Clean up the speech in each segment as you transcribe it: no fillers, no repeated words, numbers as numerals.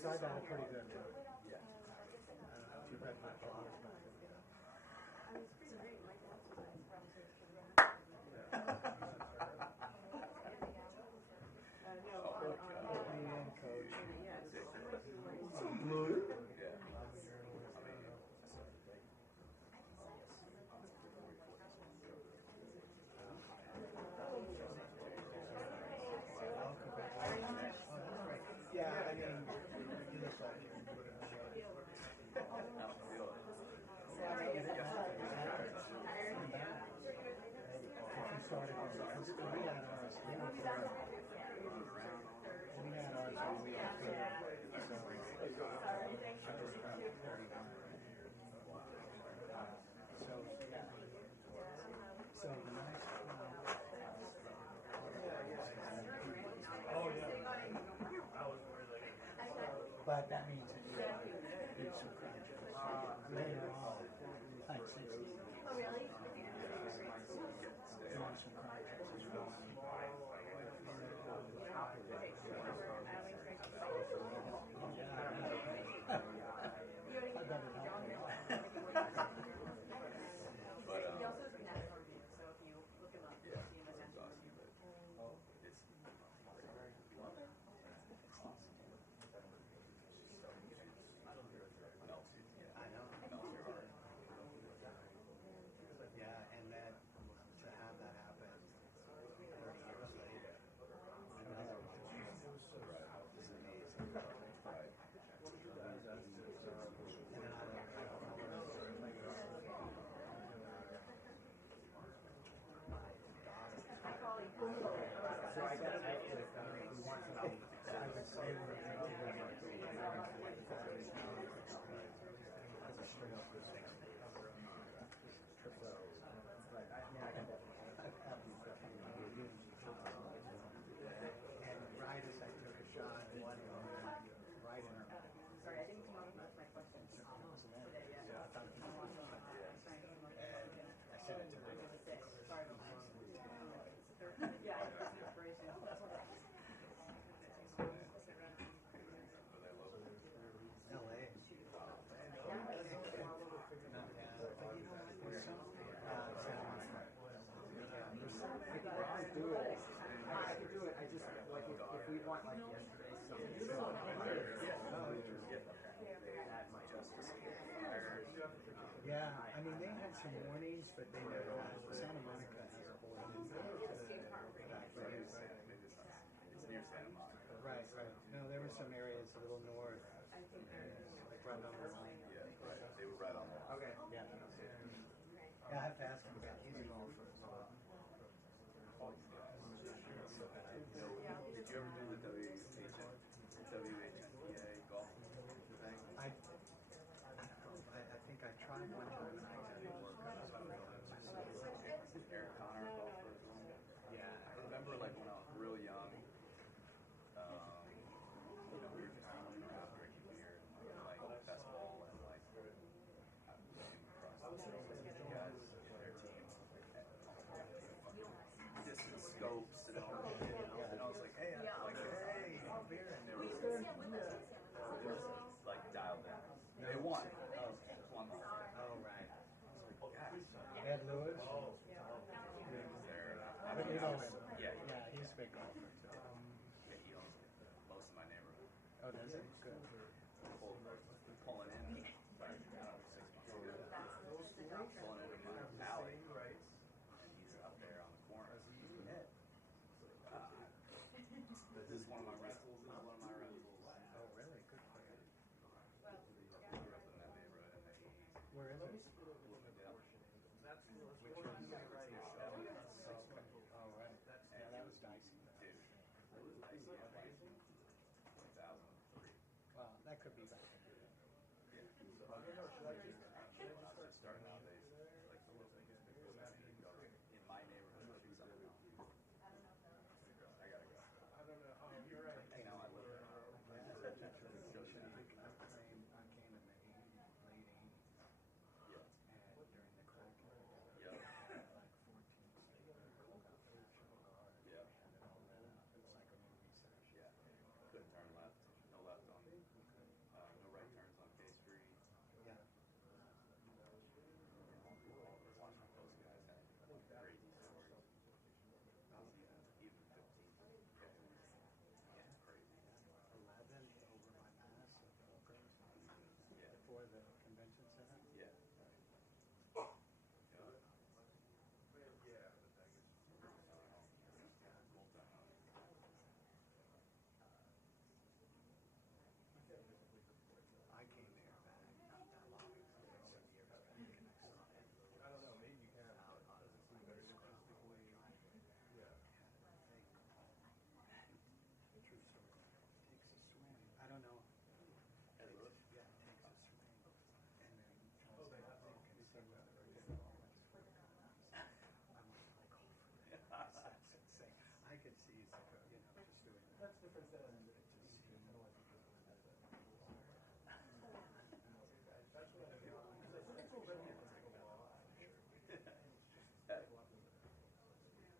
Because I got a pretty good one. I don't know if you read my blog. Coach. Blue. Yeah, I mean, you look like you can put it on. Started we had ours. We had ours when we were there. So the nice but that means that you do some crunches later on, like 60. Oh, really? Doing some crunches as well. Yeah, I mean, they had some warnings, but they never had. Santa Monica has a whole Right, right. No, there were some areas a little north, like right on the line. Yeah, right. They were right on the line. Okay. Yeah. Yeah, I have to ask him about his golfer as well. Did you ever do the WHNPA golf thing? I think I tried one time and I didn't work out. Eric Connor golfer. Yeah. I remember like when I was real young, we were just running around drinking beer and like best ball and like I came across the guys in their team distance scopes and all that shit. And I was like, hey, come here. And they were like dialed in. They won. Oh, right. Ed Lewis? Oh. But you know him. Yeah, he's a big golfer too. Yeah, he owns most of my neighborhood. Oh, does it? Good. Pulling in, like, 6 months ago. Pulling into my alley. And he's up there on the corner. This is one of my rentals. Oh, really? Good for you. I grew up in that neighborhood. Where is it? Which one? Oh, right. Yeah, that was dicey. Dude, it was dicey. Like 2003. Well, that could be back. Yeah. When I was just starting out, like the little things in my neighborhood, would be something else. I gotta go. I don't know. Oh, you're right. Hey, now I live there. I came in the late 80s. Yeah. And during the crack. Yeah. Like 14 Yeah. and all that. It was like a movie session. Yeah. Couldn't turn left. No left on.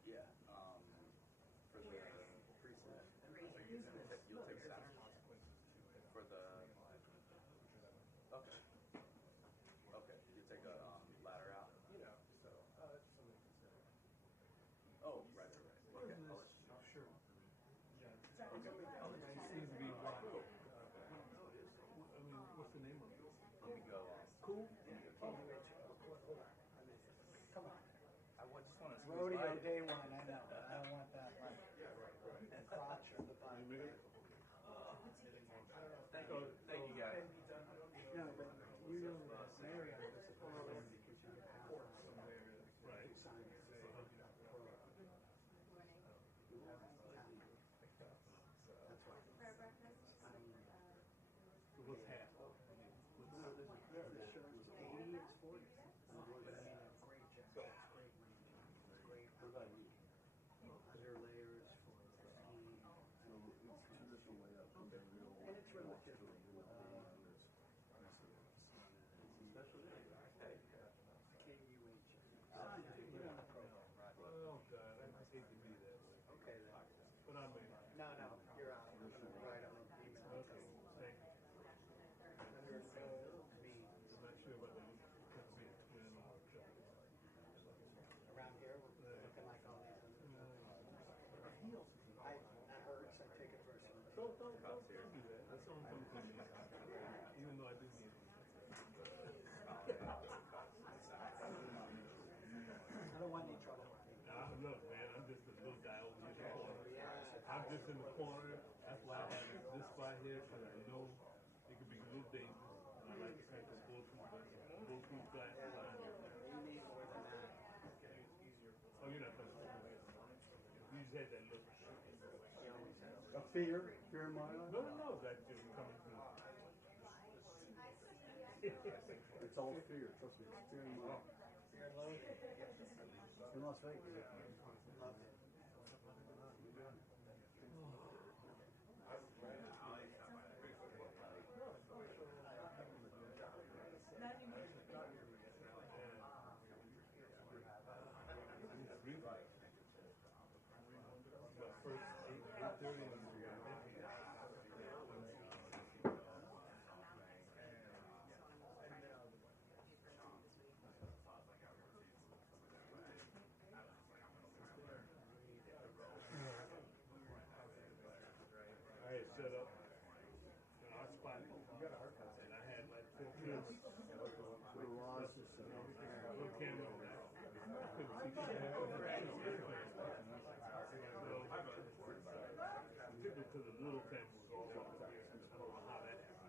Yeah. For the preset, you'll take steps for the. Okay. Okay. You take a ladder out. Oh, right. Okay. I'll let you know. Sure. Okay. I'll let you know. Seems to be one. I mean, what's the name of it? Let me go. Cool. Come on. I just want to Rodeo day one, I know. I don't want that like crotch or the bike. Thank you guys. No, but you know the area is early because you get half hour Right. sign. That's why. So what's half? No, the shirt is 80, it's 40. But I mean, a great jacket, great range, great. What about you? Under layers for skiing. So it's traditional way up and then real. And it's relatively. Special day. KUH. You're on the program. Oh, God, I hate to be that way. Okay, then. But I mean, No, you're out. I'm gonna write on the email. okay, thank you. Under no means. I'm not sure about the could be a twin or a triple. Around here, we're looking like all these other. That hurts. I take it personally. Don't do that. That's the only thing to me. Even though I do need it. I don't want any trouble. Nah, look, man, I'm just a little guy over here in the corner. I'm just in the corner. That's why I have this spot here, because I know it could be a little dangerous. And I like to have the bulletproof glass behind me. You need more than that. Oh, you're not touching it. You just had that look. You always have. A fear in my life? No, that's just coming through. It's all fear. Trust me, it's fear in my life. You're loaded. In Las Vegas. Love it. First 8:30 when we got I had set up an art spot, and I had like 4 kids. The laws are set up. Little camera on that. I couldn't see shit. Took it to the little camera was all over here. I don't know how that happened.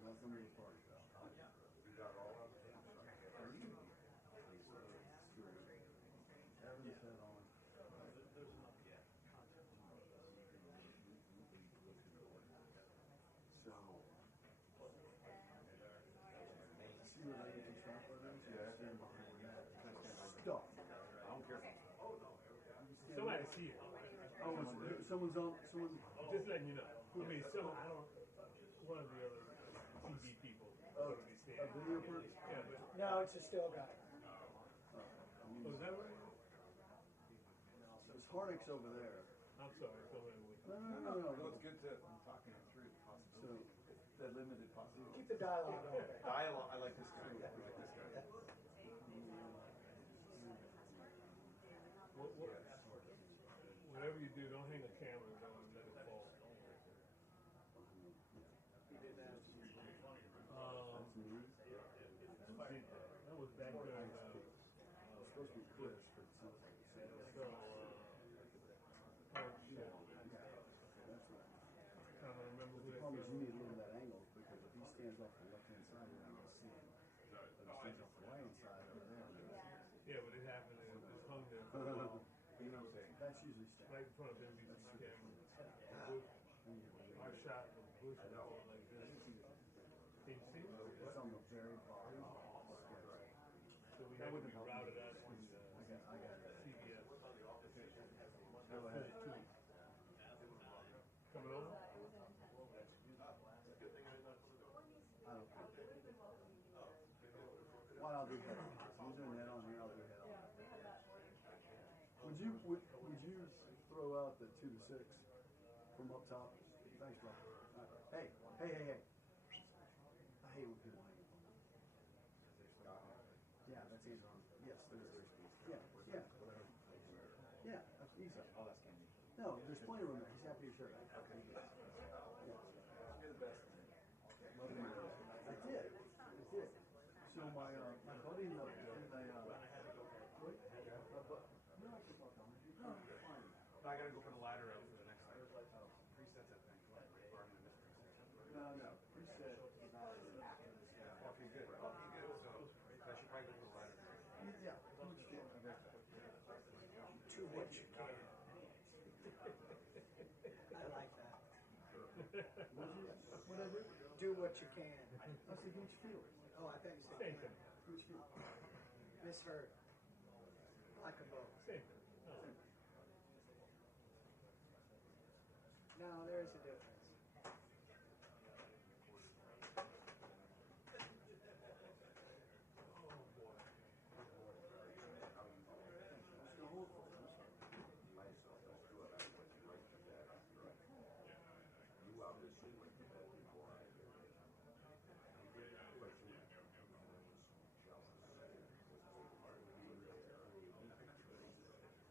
Welcome to the party. You got all of it? Haven't said on. Someone's on, someone, Just letting you know. For me, some, I don't, one of the other TV people already a standing. video person? Yeah, but, No, it's a still guy. oh, is that right? There's Harnick's over there. I'm sorry, go ahead with No, No, no, no, no. it's good to talking it through the So, possibilities. the limited possibility. Keep the dialogue going. Dialogue, I like this guy. I like this guy. whatever you do, don't hang a camera and don't let it fall. That was back during, It's supposed to be Chris, but it sounds like it's so, oh, shit. That's right. Trying to remember who The that problem is was. you need a little of that angle, because if he stands off the left-hand side, you're not gonna see him. But if he stands off the right-hand side over there, Yeah, but it happened, it just hung there. You know what I'm saying? that's usually stacked. Right in front of NBC camera. Our shot was bush and all like this. Can you see? It's on the very bottom. So we had to be routed out to I got it. CBS. Go ahead. Coming over? I don't care. Why I'll do head on. You're doing head on here, I'll do head on. Would you throw out the 2 to 6 from up top? Thanks, bro. Hey. I hate when people. Yeah, that's easy. Yes, there is. Yeah. Yeah, that's easy. Oh, that's Candy. No, there's plenty of room there. He's happy to share that. Okay. Yeah. You're the best. Love to hear that. I did. So my buddy in the I gotta go for the ladder out for the next presets, I think. Barring the mystery section. No. Preset is not after this guy. Okay, good. So I should probably go for the ladder. Yeah. To what you can. I like that. Whatever. Do what you can. I said, do what you feel. Oh, I thought you Same said thing. Do what you feel. misheard. Like a boat. Same thing. No. No, there is a difference.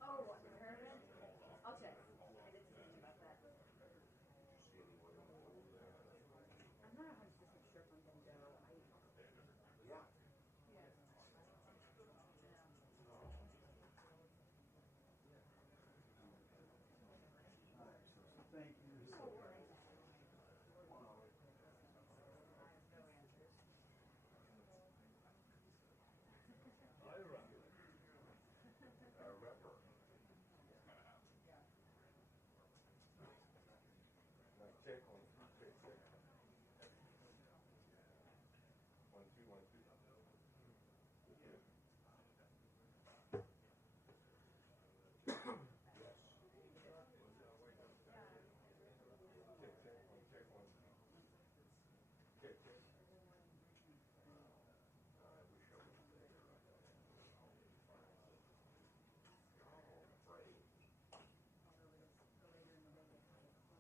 Oh, what, the pyramid? I'll check. I did think about that. I'm not 100% sure if I'm gonna go. Yeah. Thank you. Check on. Check. 1, 2, 1, 2.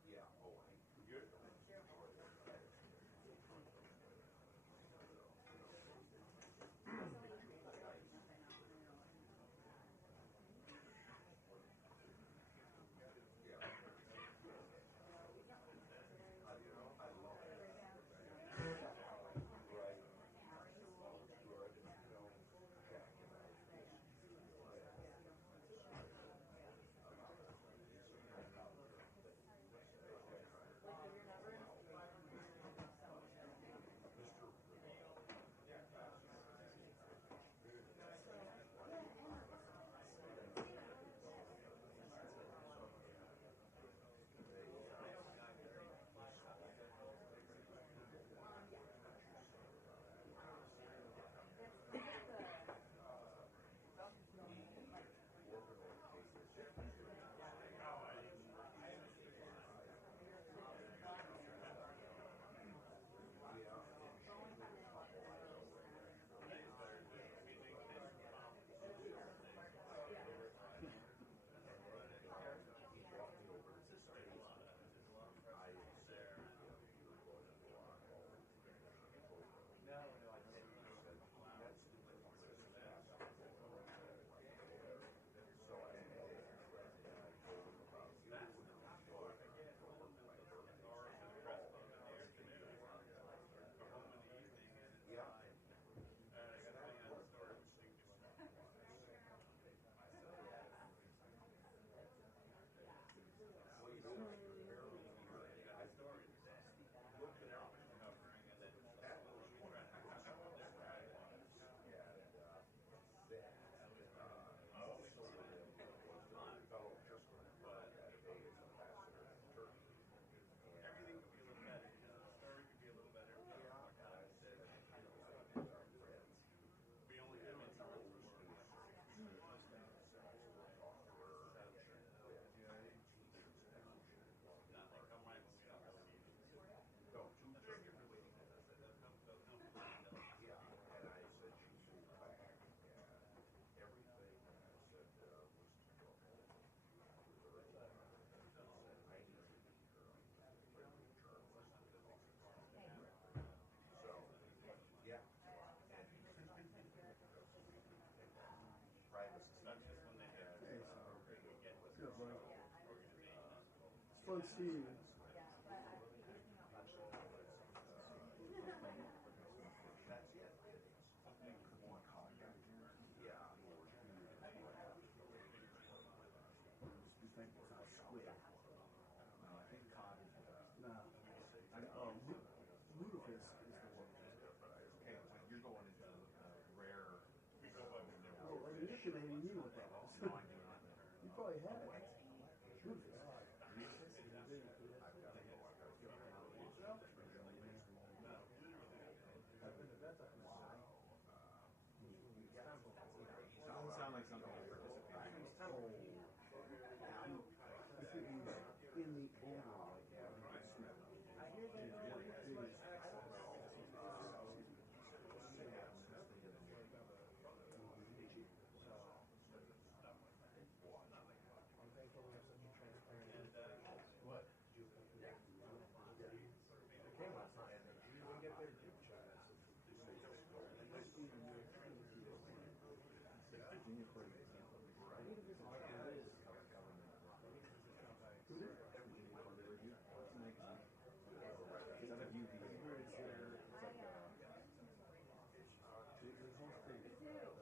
Yeah. Oh, good. fun Steve. Ludicrous is the one. Okay, when you're going into rare. Well, I mean, you're Canadian, you know what that is. No, I do not. You probably have it. Ludicrous. Doesn't sound like something I participate in. If it was in the older one, yeah, you could smell it.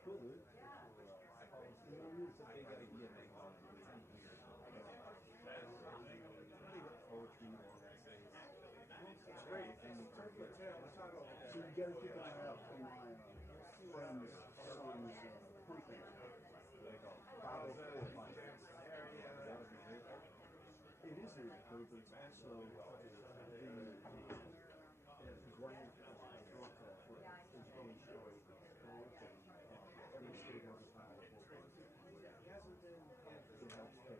Cool, dude. So you gotta keep an eye out for my friend's son's punk band. 504 Bike. It is very cool, but it's also the grant for education. Every state has a 504 bike. It helps pay.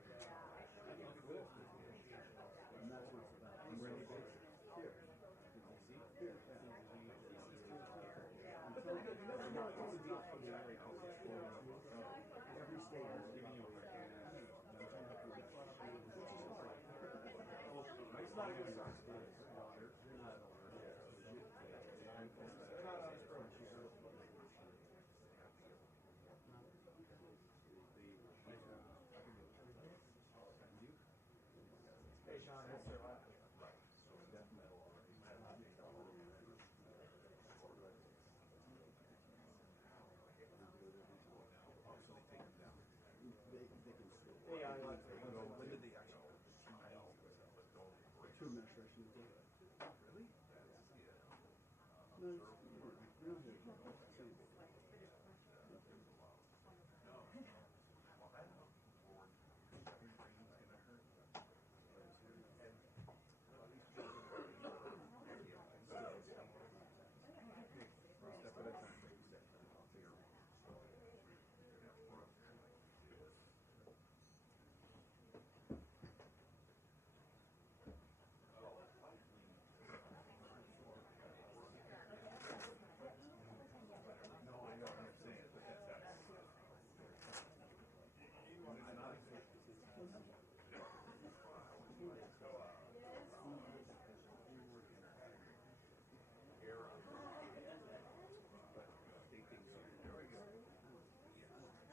And that's what it's about. I'm really basic. Here. Here. So you never know what to do for the area. Every state has given you a record. It's not a good start. Hey, Sean, that's their last. Hey, I like to go. When did they actually? Two administrations. Really? No, we don't do it.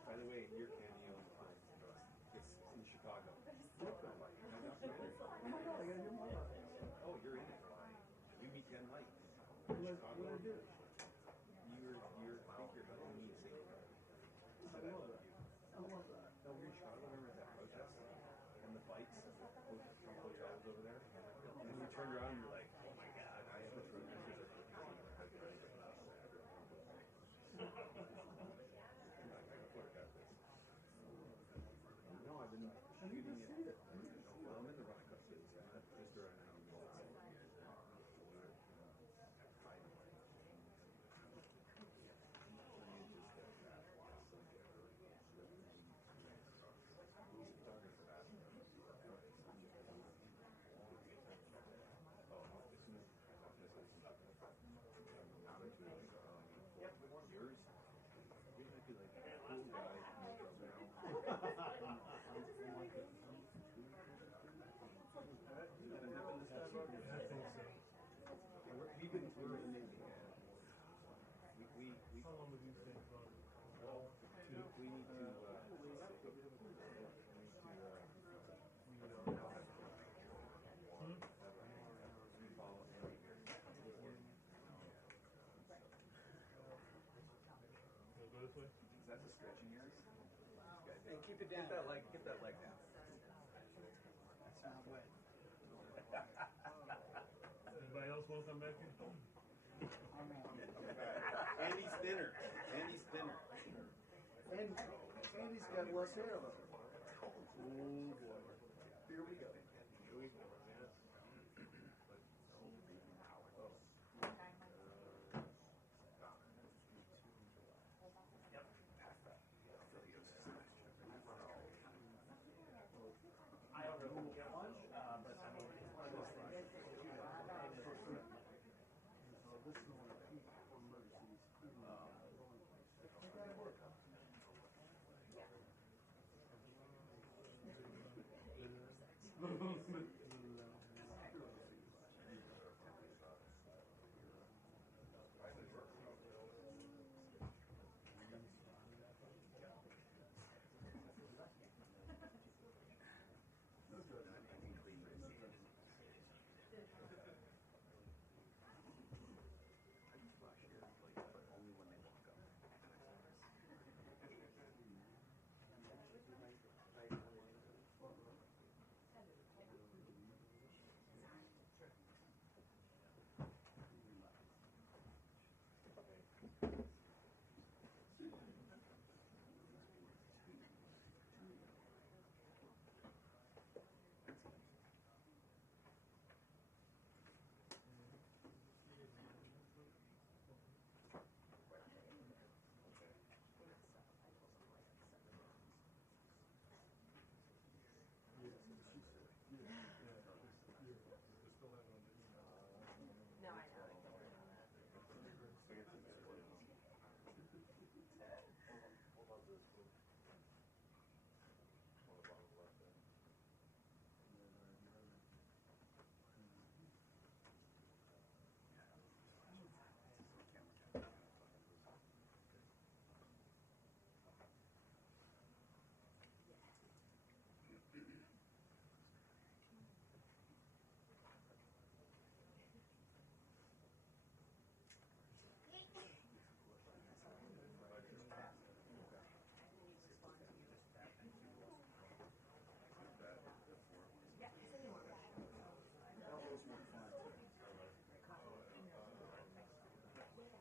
By the way, your cameo is in Chicago. Oh, you're in it. You meet Ken Light. What did I do? You're I think you're helping me sing. I love that. I love that. No, we're in Chicago. Remember that protest and the fights and the hotels over there? And then you turned around and you're like, oh my God, I have a protest. No, I've been shooting it. Well, I'm in the rock up cities. Just around now. this way. Is that the stretching years? Hey, keep it down. Get that leg down. That's not wet. Anybody else want to come back in? I'm on. Andy's thinner. Andy's thinner. Andy's got less hair though. Oh boy. Here we go. Here we go. Yes. I don't know if we'll get one, but I mean, it's one of those things. So this is one of the peak emergencies. We gotta work. No, I know. I can't work on that.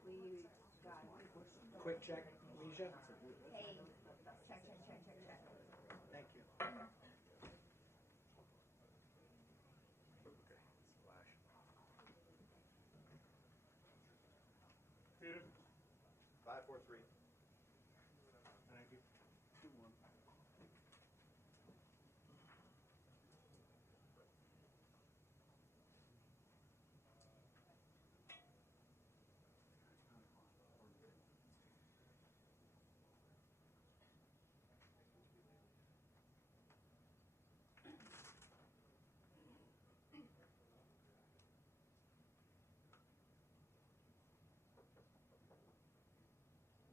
We got Quick check, Alicia. hey, check. Thank you. Peter? 543. Thank you. 2-1.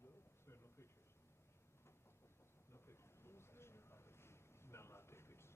No, there are no pictures. No pictures. No, I'll take pictures.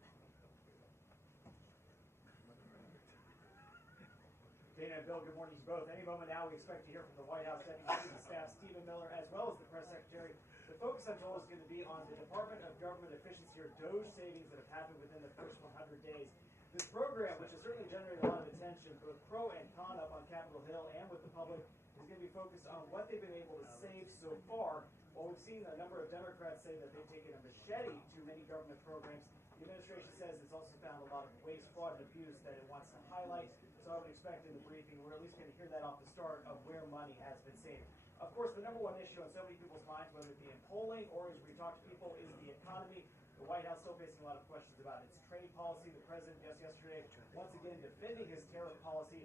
Dana and Bill, good morning to you both. Any moment now, we expect to hear from the White House Deputy Chief of Staff Stephen Miller, as well as the press secretary. The focus, I'm told, is going to be on the Department of Government Efficiency, or DOGE savings that have happened within the first 100 days. This program, which has certainly generated a lot of attention, both pro and con up on Capitol Hill and with the public, is going to be focused on what they've been able to save so far. While we've seen a number of Democrats say that they've taken a machete to many government programs, the administration says it's also found a lot of waste, fraud, and abuse that it wants to highlight. So I would expect in the briefing, we're at least going to hear that off the start of where money has been saved. Of course, the number one issue on so many people's minds, whether it be in polling or as we talk to people, is the economy. The White House still facing a lot of questions about its trade policy. The president just yesterday, once again, defending his tariff policy.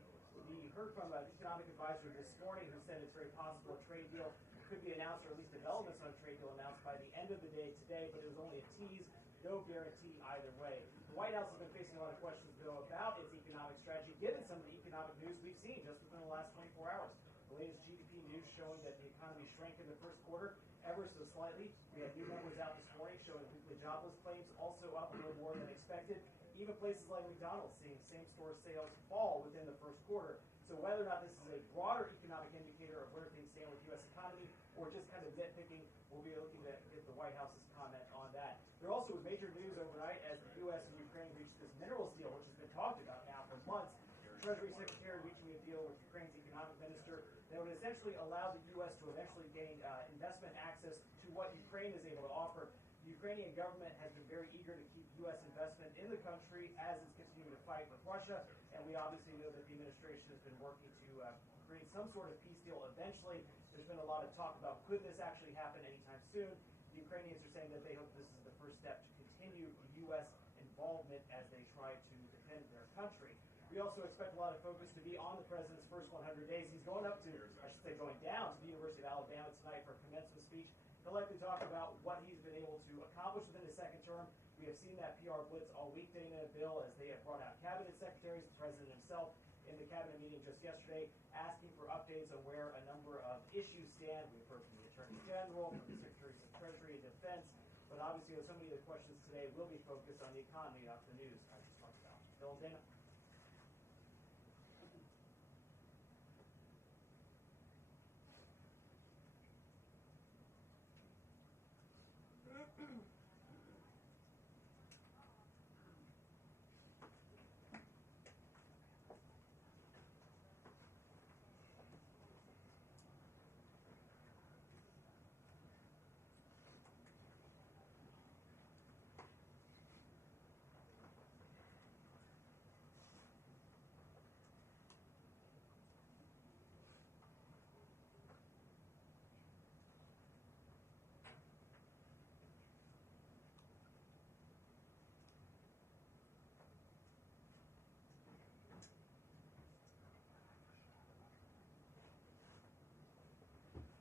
We heard from an economic advisor this morning who said it's very possible a trade deal could be announced, or at least developments on a trade deal announced by the end of the day today, but it was only a tease, no guarantee either way. The White House has been facing a lot of questions, though, about its economic strategy, given some of the economic news we've seen just within the last 24 hours. The latest GDP news showing that the economy shrank in the first quarter ever so slightly. We had new numbers out this morning showing weekly jobless claims also up a little more than expected. Even places like McDonald's seeing same-store sales fall within the first quarter. So whether or not this is a broader economic indicator of where things stand with the U.S. economy, or just kind of nitpicking. We'll be looking to get the White House's comment on that. There also was major news overnight as the U.S. and Ukraine reached this minerals deal, which has been talked about now for months. Treasury Secretary reaching a deal with Ukraine's economic minister that would essentially allow the U.S. to eventually gain investment access to what Ukraine is able to offer. The Ukrainian government has been very eager to keep U.S. investment in the country as it's continuing to fight with Russia, and we obviously know that the administration has been working to create some sort of peace deal eventually. There's been a lot of talk about could this actually happen anytime soon. The Ukrainians are saying that they hope this is the first step to continue U.S. involvement as they try to defend their country. We also expect a lot of focus to be on the president's first 100 days. He's going up to, I should say going down to the University of Alabama tonight for a commencement speech. He'll likely talk about what he's been able to accomplish within his second term. We have seen that PR blitz all week, Dana, Bill, as they have brought out cabinet secretaries, the president himself in the cabinet meeting just yesterday, asking for updates on where a number of issues stand. We've heard from the Attorney General, from the Secretaries of Treasury and Defense, but obviously so many of the questions today will be focused on the economy, not the news I just talked about. Bill and Dana.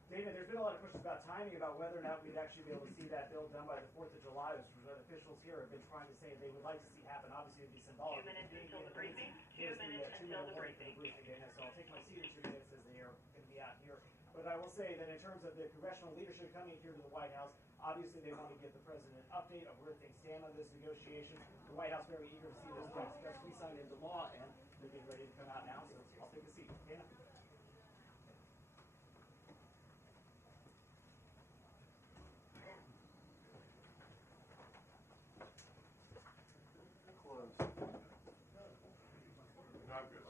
Dana, there's been a lot of questions about timing, about whether or not we'd actually be able to see that bill done by the 4th of July, which is what officials here have been trying to say they would like to see happen. Obviously, it'd be symbolic. 2 minutes until the briefing. 2 minutes until the briefing. Dana, so I'll take my seat in 2 minutes as they are going to be out here. But I will say that in terms of the congressional leadership coming here to the White House, obviously they want to give the president an update of where things stand on this negotiation. The White House very eager to see this be signed into law, and they're getting ready to come out now, so I'll take a seat. Dana. Not good.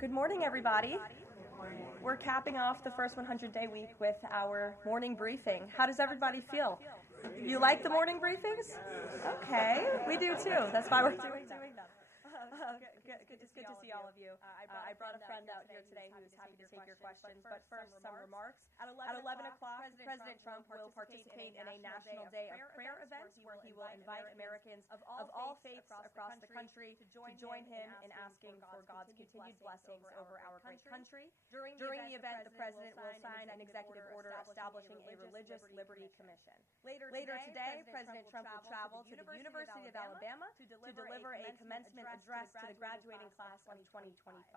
Good morning, everybody. We're capping off the first 100-day week with our morning briefing. How does everybody feel? You like the morning briefings? Okay, we do too. That's why we're doing them. Good to see all of you. I brought a friend out here today who's happy to take your questions. But first, some remarks. At 11 o'clock, President Trump will participate in a National Day of Prayer event where he will invite Americans of all faiths across the country to join him in asking for God's continued blessings over our great country. During the event, the President will sign an executive order establishing a Religious Liberty Commission. Later today, President Trump will travel to the University of Alabama to deliver a commencement address to the graduating class of 2025.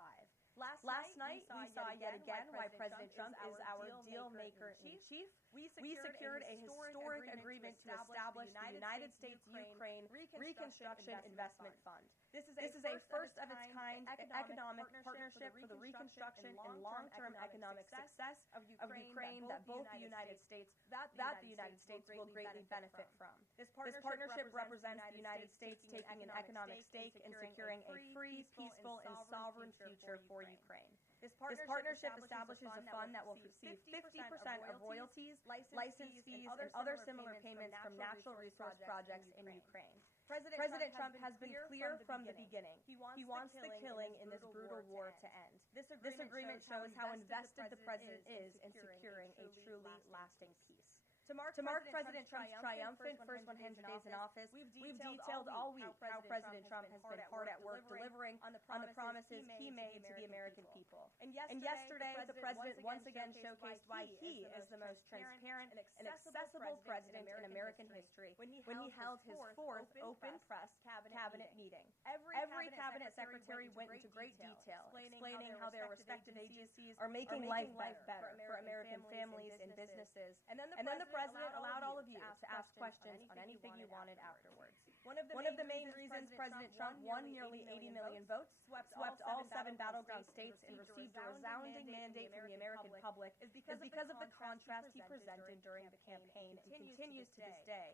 Last night, we saw yet again why President Trump is our deal maker in chief. We secured a historic agreement to establish the United States-Ukraine Reconstruction Investment Fund. This is a first of its kind economic partnership for the reconstruction and long-term economic success of Ukraine that both the United States will greatly benefit from. This partnership represents the United States taking an economic stake in securing a free, peaceful, and sovereign future for Ukraine. This partnership establishes a fund that will receive 50% of royalties, license fees, and other similar payments from natural resource projects in Ukraine. President Trump has been clear from the beginning. He wants the killing in this brutal war to end. This agreement shows how invested the president is in securing a truly lasting peace. To mark President Trump's triumphant first 100 days in office, we've detailed all week how President Trump has been hard at work delivering on the promises he made to the American people. And yesterday, the president once again showcased why he is the most transparent and accessible president in American history when he held his fourth open press cabinet meeting. Every cabinet secretary went into great detail, explaining how their respective agencies are making life better for American families and businesses. And then the president allowed all of you to ask questions on anything you wanted afterwards. One of the main reasons President Trump won nearly 80 million votes, swept all 7 battleground states, and received a resounding mandate from the American public is because of the contrast he presented during the campaign and continues to this day.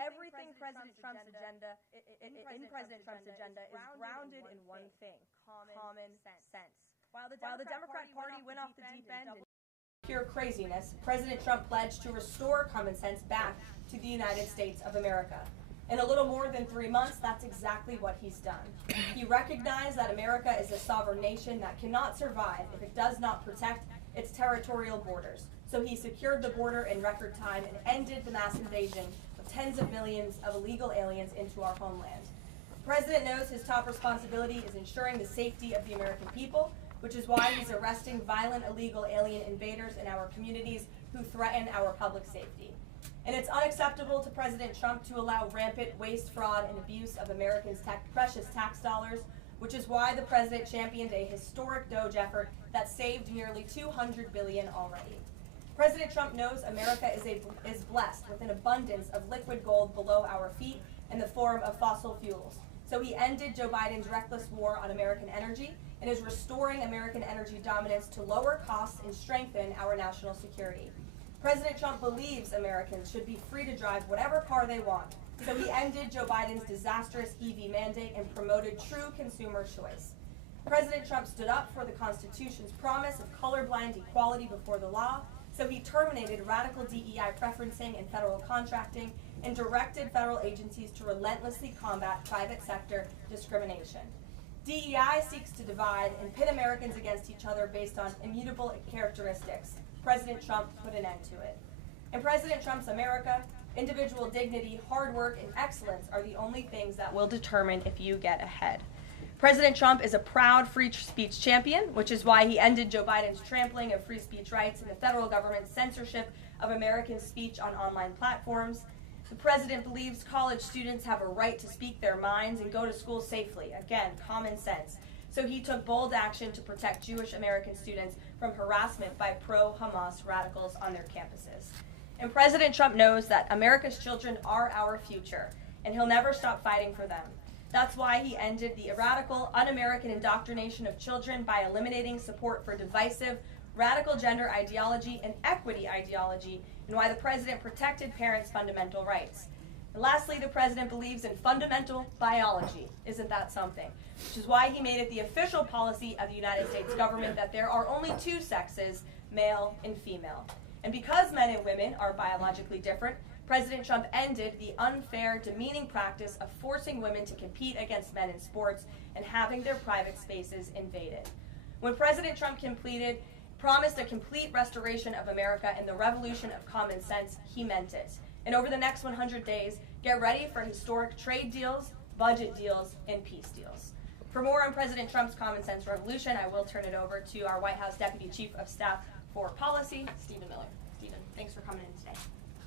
Everything President Trump's agenda is grounded in one thing: common sense. While the Democrat Party went off the deep end and pure craziness, President Trump pledged to restore common sense back to the United States of America. In a little more than 3 months, that's exactly what he's done. He recognized that America is a sovereign nation that cannot survive if it does not protect its territorial borders. So he secured the border in record time and ended the mass invasion of tens of millions of illegal aliens into our homeland. The president knows his top responsibility is ensuring the safety of the American people, which is why he's arresting violent illegal alien invaders in our communities who threaten our public safety. And it's unacceptable to President Trump to allow rampant waste, fraud, and abuse of Americans' precious tax dollars, which is why the president championed a historic DOGE effort that saved nearly $200 billion already. President Trump knows America is blessed with an abundance of liquid gold below our feet in the form of fossil fuels. So he ended Joe Biden's reckless war on American energy and is restoring American energy dominance to lower costs and strengthen our national security. President Trump believes Americans should be free to drive whatever car they want, so he ended Joe Biden's disastrous EV mandate and promoted true consumer choice. President Trump stood up for the Constitution's promise of colorblind equality before the law, so he terminated radical DEI preferencing in federal contracting and directed federal agencies to relentlessly combat private sector discrimination. DEI seeks to divide and pit Americans against each other based on immutable characteristics. President Trump put an end to it. In President Trump's America, individual dignity, hard work, and excellence are the only things that will determine if you get ahead. President Trump is a proud free speech champion, which is why he ended Joe Biden's trampling of free speech rights and the federal government's censorship of American speech on online platforms. The president believes college students have a right to speak their minds and go to school safely. Again, common sense. So he took bold action to protect Jewish American students from harassment by pro-Hamas radicals on their campuses. And President Trump knows that America's children are our future, and he'll never stop fighting for them. That's why he ended the radical, un-American indoctrination of children by eliminating support for divisive, radical gender ideology and equity ideology, and why the president protected parents' fundamental rights. And lastly, the president believes in fundamental biology. Isn't that something? Which is why he made it the official policy of the United States government that there are only 2 sexes, male and female. And because men and women are biologically different, President Trump ended the unfair, demeaning practice of forcing women to compete against men in sports and having their private spaces invaded. When President Trump promised a complete restoration of America and the revolution of common sense, he meant it. And over the next 100 days, get ready for historic trade deals, budget deals, and peace deals. For more on President Trump's common sense revolution, I will turn it over to our White House Deputy Chief of Staff for Policy, Stephen Miller. Stephen, thanks for coming in today.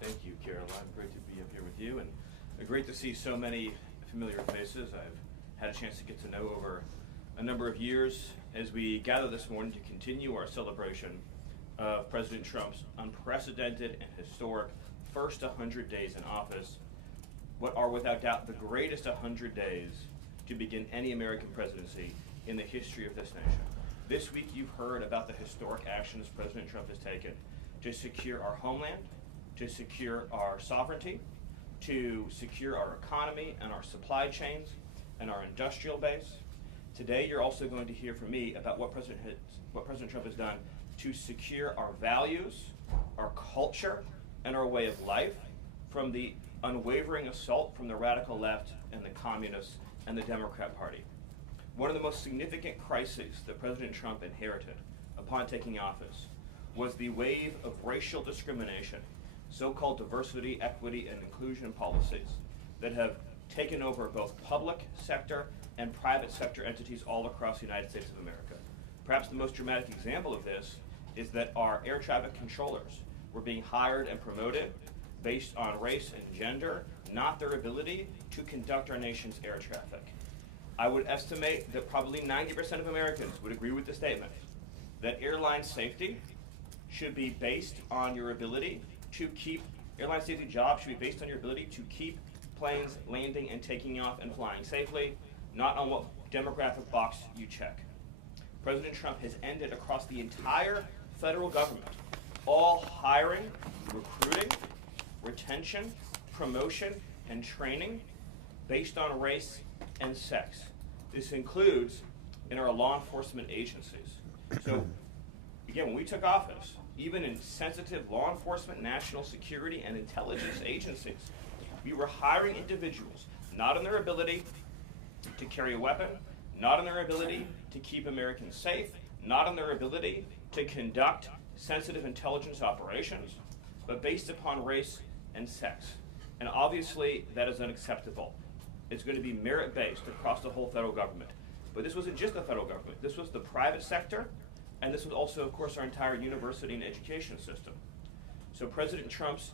Thank you, Caroline. Great to be up here with you, and great to see so many familiar faces I've had a chance to get to know over a number of years as we gather this morning to continue our celebration of President Trump's unprecedented and historic first 100 days in office, what are without doubt the greatest 100 days to begin any American presidency in the history of this nation. This week you've heard about the historic actions President Trump has taken to secure our homeland, to secure our sovereignty, to secure our economy and our supply chains and our industrial base. Today you're also going to hear from me about what President Trump has done to secure our values, our culture, and our way of life from the unwavering assault from the radical left and the communists and the Democrat Party. One of the most significant crises that President Trump inherited upon taking office was the wave of racial discrimination, so-called diversity, equity, and inclusion policies that have taken over both public sector and private sector entities all across the United States of America. Perhaps the most dramatic example of this is that our air traffic controllers were being hired and promoted based on race and gender, not their ability to conduct our nation's air traffic. I would estimate that probably 90% of Americans would agree with the statement that airline safety should be based on your ability to keep, airline safety jobs should be based on your ability to keep planes landing and taking off and flying safely, not on what demographic box you check. President Trump has ended across the entire federal government all hiring, recruiting, retention, promotion, and training based on race and sex. This includes in our law enforcement agencies. So, again, when we took office, even in sensitive law enforcement, national security, and intelligence agencies, we were hiring individuals not on their ability to carry a weapon, not on their ability to keep Americans safe, not on their ability to conduct sensitive intelligence operations, but based upon race and sex. And obviously, that is unacceptable. It's going to be merit-based across the whole federal government. But this wasn't just the federal government. This was the private sector, and this was also, of course, our entire university and education system. So President Trump's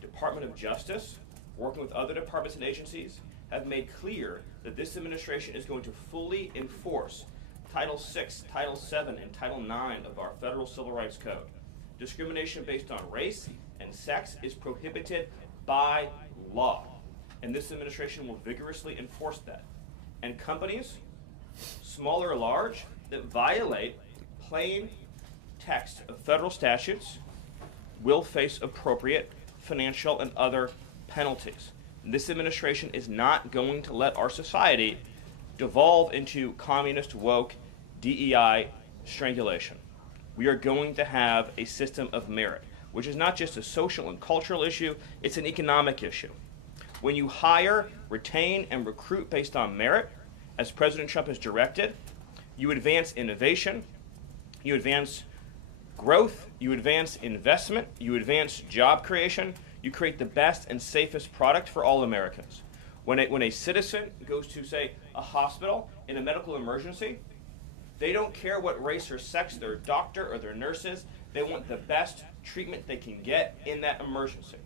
Department of Justice, working with other departments and agencies, have made clear that this administration is going to fully enforce Title VI, Title VII, and Title IX of our federal civil rights code. Discrimination based on race and sex is prohibited by law, and this administration will vigorously enforce that. And companies, small or large, that violate plain text of federal statutes will face appropriate financial and other penalties. This administration is not going to let our society devolve into communist, woke, DEI strangulation. We are going to have a system of merit, which is not just a social and cultural issue, it's an economic issue. When you hire, retain, and recruit based on merit, as President Trump has directed, you advance innovation, you advance growth, you advance investment, you advance job creation, you create the best and safest product for all Americans. When a citizen goes to, say, a hospital in a medical emergency, they don't care what race or sex their doctor or their nurse is. They want the best treatment they can get in that emergency.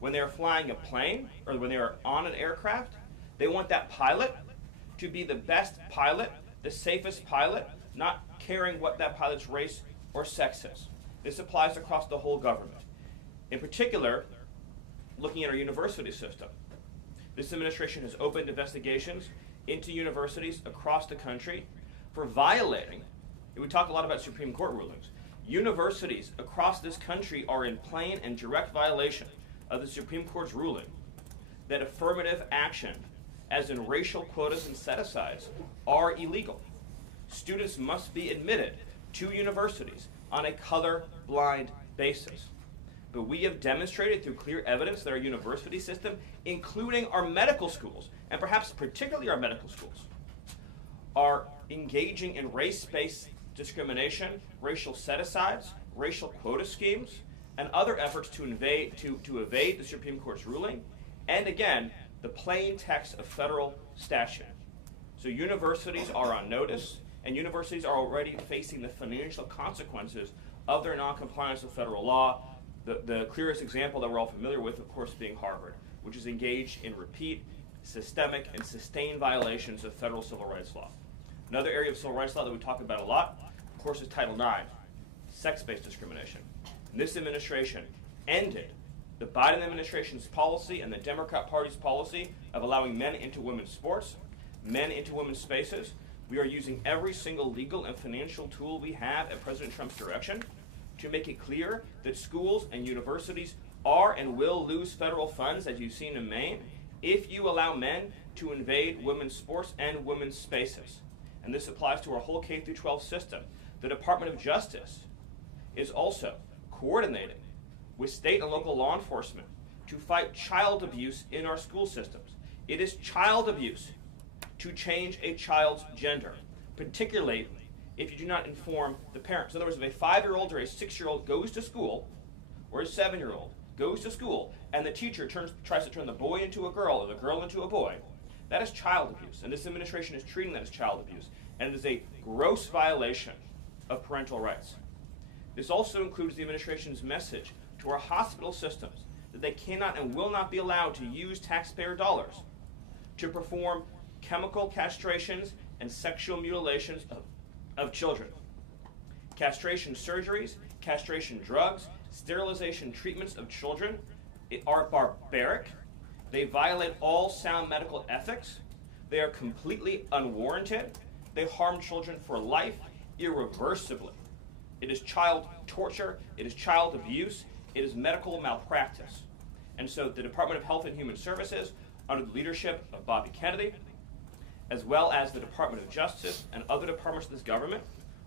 When they're flying a plane or when they're on an aircraft, they want that pilot to be the best pilot, the safest pilot, not caring what that pilot's race or sex is. This applies across the whole government. In particular, looking at our university system, this administration has opened investigations into universities across the country for violating, we talk a lot about Supreme Court rulings, universities across this country are in plain and direct violation of the Supreme Court's ruling that affirmative action, as in racial quotas and set-asides, are illegal. Students must be admitted to universities on a color-blind basis. But we have demonstrated through clear evidence that our university system, including our medical schools, and perhaps particularly our medical schools, are engaging in race-based discrimination, racial set-asides, racial quota schemes, and other efforts to evade the Supreme Court's ruling, and again, the plain text of federal statute. So universities are on notice, and universities are already facing the financial consequences of their noncompliance with federal law. The clearest example that we're all familiar with, of course, being Harvard, which is engaged in repeat, systemic, and sustained violations of federal civil rights law. Another area of civil rights law that we talk about a lot, of course, is Title IX, sex-based discrimination. And this administration ended the Biden administration's policy and the Democrat Party's policy of allowing men into women's sports, men into women's spaces. We are using every single legal and financial tool we have at President Trump's direction to make it clear that schools and universities are and will lose federal funds, as you've seen in Maine, if you allow men to invade women's sports and women's spaces. And this applies to our whole K-12 system. The Department of Justice is also coordinating with state and local law enforcement to fight child abuse in our school systems. It is child abuse to change a child's gender, particularly if you do not inform the parents. In other words, if a 5-year-old or a 6-year-old goes to school, or a 7-year-old goes to school, and the teacher tries to turn the boy into a girl or the girl into a boy, that is child abuse. And this administration is treating that as child abuse. And it is a gross violation of parental rights. This also includes the administration's message to our hospital systems that they cannot and will not be allowed to use taxpayer dollars to perform chemical castrations and sexual mutilations of children. Castration surgeries, castration drugs, sterilization treatments of children are barbaric. They violate all sound medical ethics. They are completely unwarranted. They harm children for life, irreversibly. It is child torture. It is child abuse. It is medical malpractice. And so the Department of Health and Human Services, under the leadership of Bobby Kennedy, as well as the Department of Justice and other departments of this government,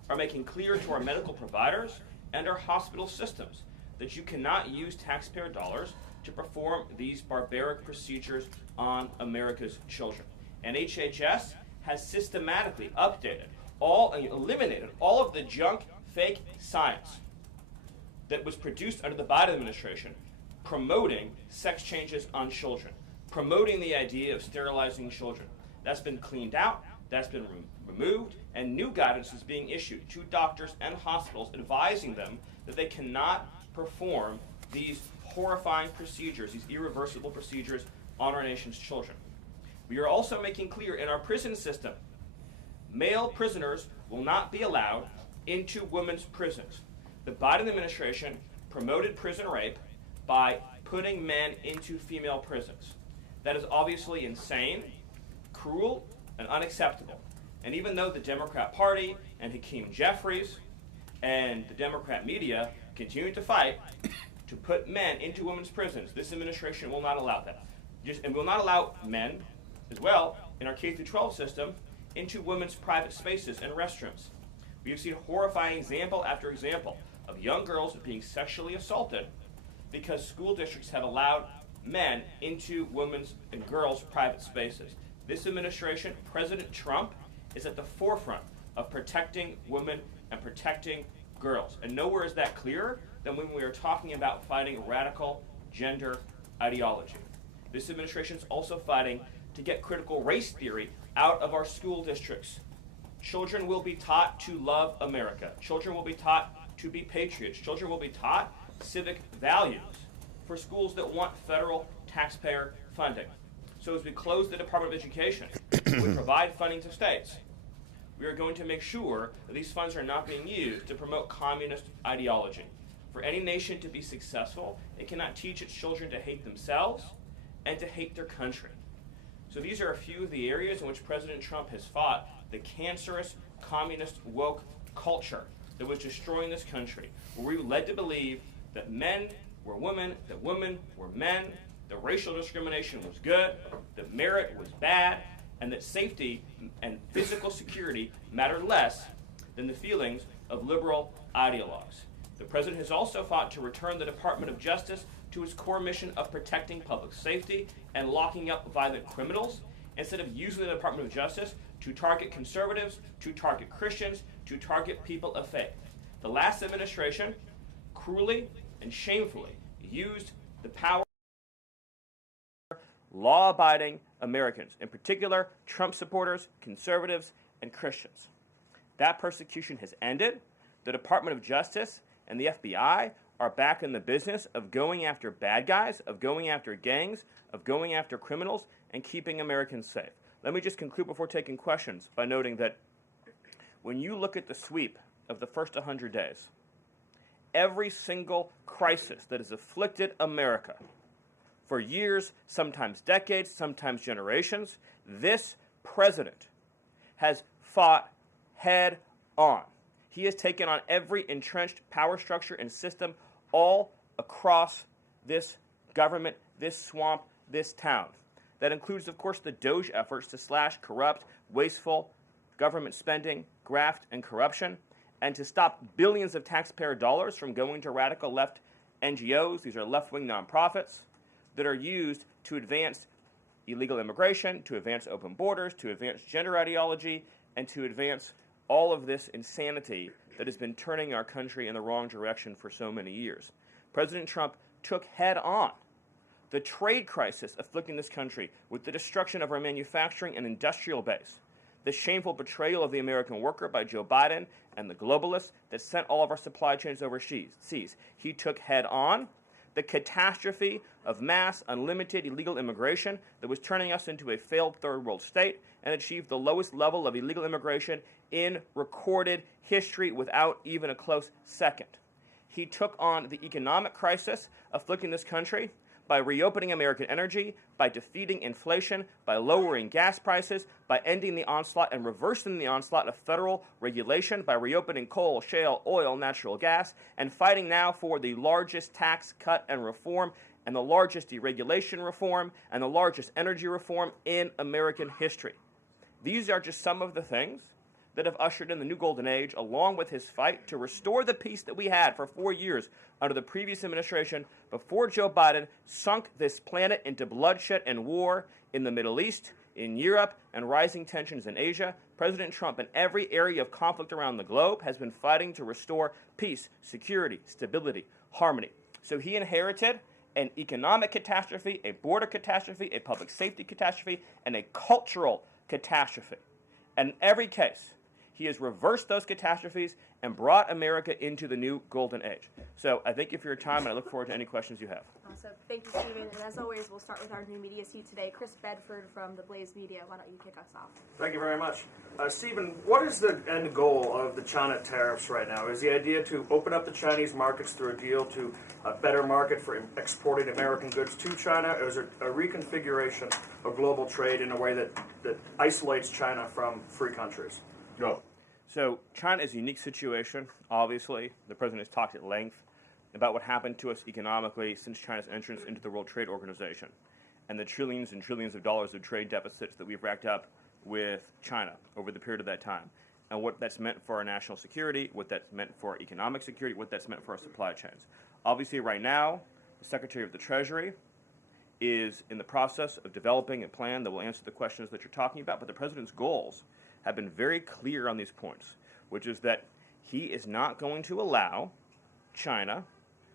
are making clear to our medical providers and our hospital systems that you cannot use taxpayer dollars to perform these barbaric procedures on America's children. And HHS has systematically updated and eliminated all of the junk, fake science that was produced under the Biden administration promoting sex changes on children, promoting the idea of sterilizing children. That's been cleaned out, that's been removed, and new guidance is being issued to doctors and hospitals advising them that they cannot perform these horrifying procedures, these irreversible procedures on our nation's children. We are also making clear in our prison system, male prisoners will not be allowed into women's prisons. The Biden administration promoted prison rape by putting men into female prisons. That is obviously insane, cruel, and unacceptable. And even though the Democrat Party and Hakeem Jeffries and the Democrat media continue to fight to put men into women's prisons, this administration will not allow that. And will not allow men, as well, in our K-12 system, into women's private spaces and restrooms. We have seen horrifying example after example of young girls being sexually assaulted because school districts have allowed men into women's and girls' private spaces. This administration, President Trump, is at the forefront of protecting women and protecting girls. And nowhere is that clearer than when we are talking about fighting radical gender ideology. This administration is also fighting to get critical race theory out of our school districts. Children will be taught to love America. Children will be taught to be patriots. Children will be taught civic values for schools that want federal taxpayer funding. So as we close the Department of Education, we provide funding to states. We are going to make sure that these funds are not being used to promote communist ideology. For any nation to be successful, it cannot teach its children to hate themselves and to hate their country. So these are a few of the areas in which President Trump has fought the cancerous, communist, woke culture that was destroying this country, where we were led to believe that men were women, that women were men, that racial discrimination was good, that merit was bad, and that safety and physical security mattered less than the feelings of liberal ideologues. The president has also fought to return the Department of Justice to its core mission of protecting public safety and locking up violent criminals, instead of using the Department of Justice to target conservatives, to target Christians, to target people of faith. The last administration cruelly and shamefully used the power of law-abiding Americans, in particular Trump supporters, conservatives, and Christians. That persecution has ended. The Department of Justice and the FBI are back in the business of going after bad guys, of going after gangs, of going after criminals, and keeping Americans safe. Let me just conclude before taking questions by noting that when you look at the sweep of the first 100 days, every single crisis that has afflicted America for years, sometimes decades, sometimes generations, this president has fought head on. He has taken on every entrenched power structure and system all across this government, this swamp, this town. That includes, of course, the Doge efforts to slash corrupt, wasteful government spending, graft, and corruption, and to stop billions of taxpayer dollars from going to radical left NGOs. These are left-wing nonprofits that are used to advance illegal immigration, to advance open borders, to advance gender ideology, and to advance all of this insanity that has been turning our country in the wrong direction for so many years. President Trump took head on the trade crisis afflicting this country with the destruction of our manufacturing and industrial base, the shameful betrayal of the American worker by Joe Biden and the globalists that sent all of our supply chains overseas. He took head on the catastrophe of mass, unlimited, illegal immigration that was turning us into a failed third world state and achieved the lowest level of illegal immigration in recorded history without even a close second. He took on the economic crisis afflicting this country by reopening American energy, by defeating inflation, by lowering gas prices, by ending the onslaught and reversing the onslaught of federal regulation, by reopening coal, shale, oil, natural gas, and fighting now for the largest tax cut and reform and the largest deregulation reform and the largest energy reform in American history. These are just some of the things that have ushered in the new golden age, along with his fight to restore the peace that we had for 4 years under the previous administration before Joe Biden sunk this planet into bloodshed and war in the Middle East, in Europe, and rising tensions in Asia. President Trump, in every area of conflict around the globe, has been fighting to restore peace, security, stability, harmony. So he inherited an economic catastrophe, a border catastrophe, a public safety catastrophe, and a cultural catastrophe. And in every case, he has reversed those catastrophes and brought America into the new golden age. So I thank you for your time, and I look forward to any questions you have. Awesome. Thank you, Stephen. And as always, we'll start with our new media seat today. Chris Bedford from the Blaze Media. Why don't you kick us off? Thank you very much. Stephen, what is the end goal of the China tariffs right now? Is the idea to open up the Chinese markets through a deal to a better market for exporting American goods to China, or is it a reconfiguration of global trade in a way that isolates China from free countries? No. So China is a unique situation, obviously. The president has talked at length about what happened to us economically since China's entrance into the World Trade Organization and the trillions and trillions of dollars of trade deficits that we've racked up with China over the period of that time, and what that's meant for our national security, what that's meant for our economic security, what that's meant for our supply chains. Obviously, right now, the Secretary of the Treasury is in the process of developing a plan that will answer the questions that you're talking about, but the president's goals have been very clear on these points, which is that he is not going to allow China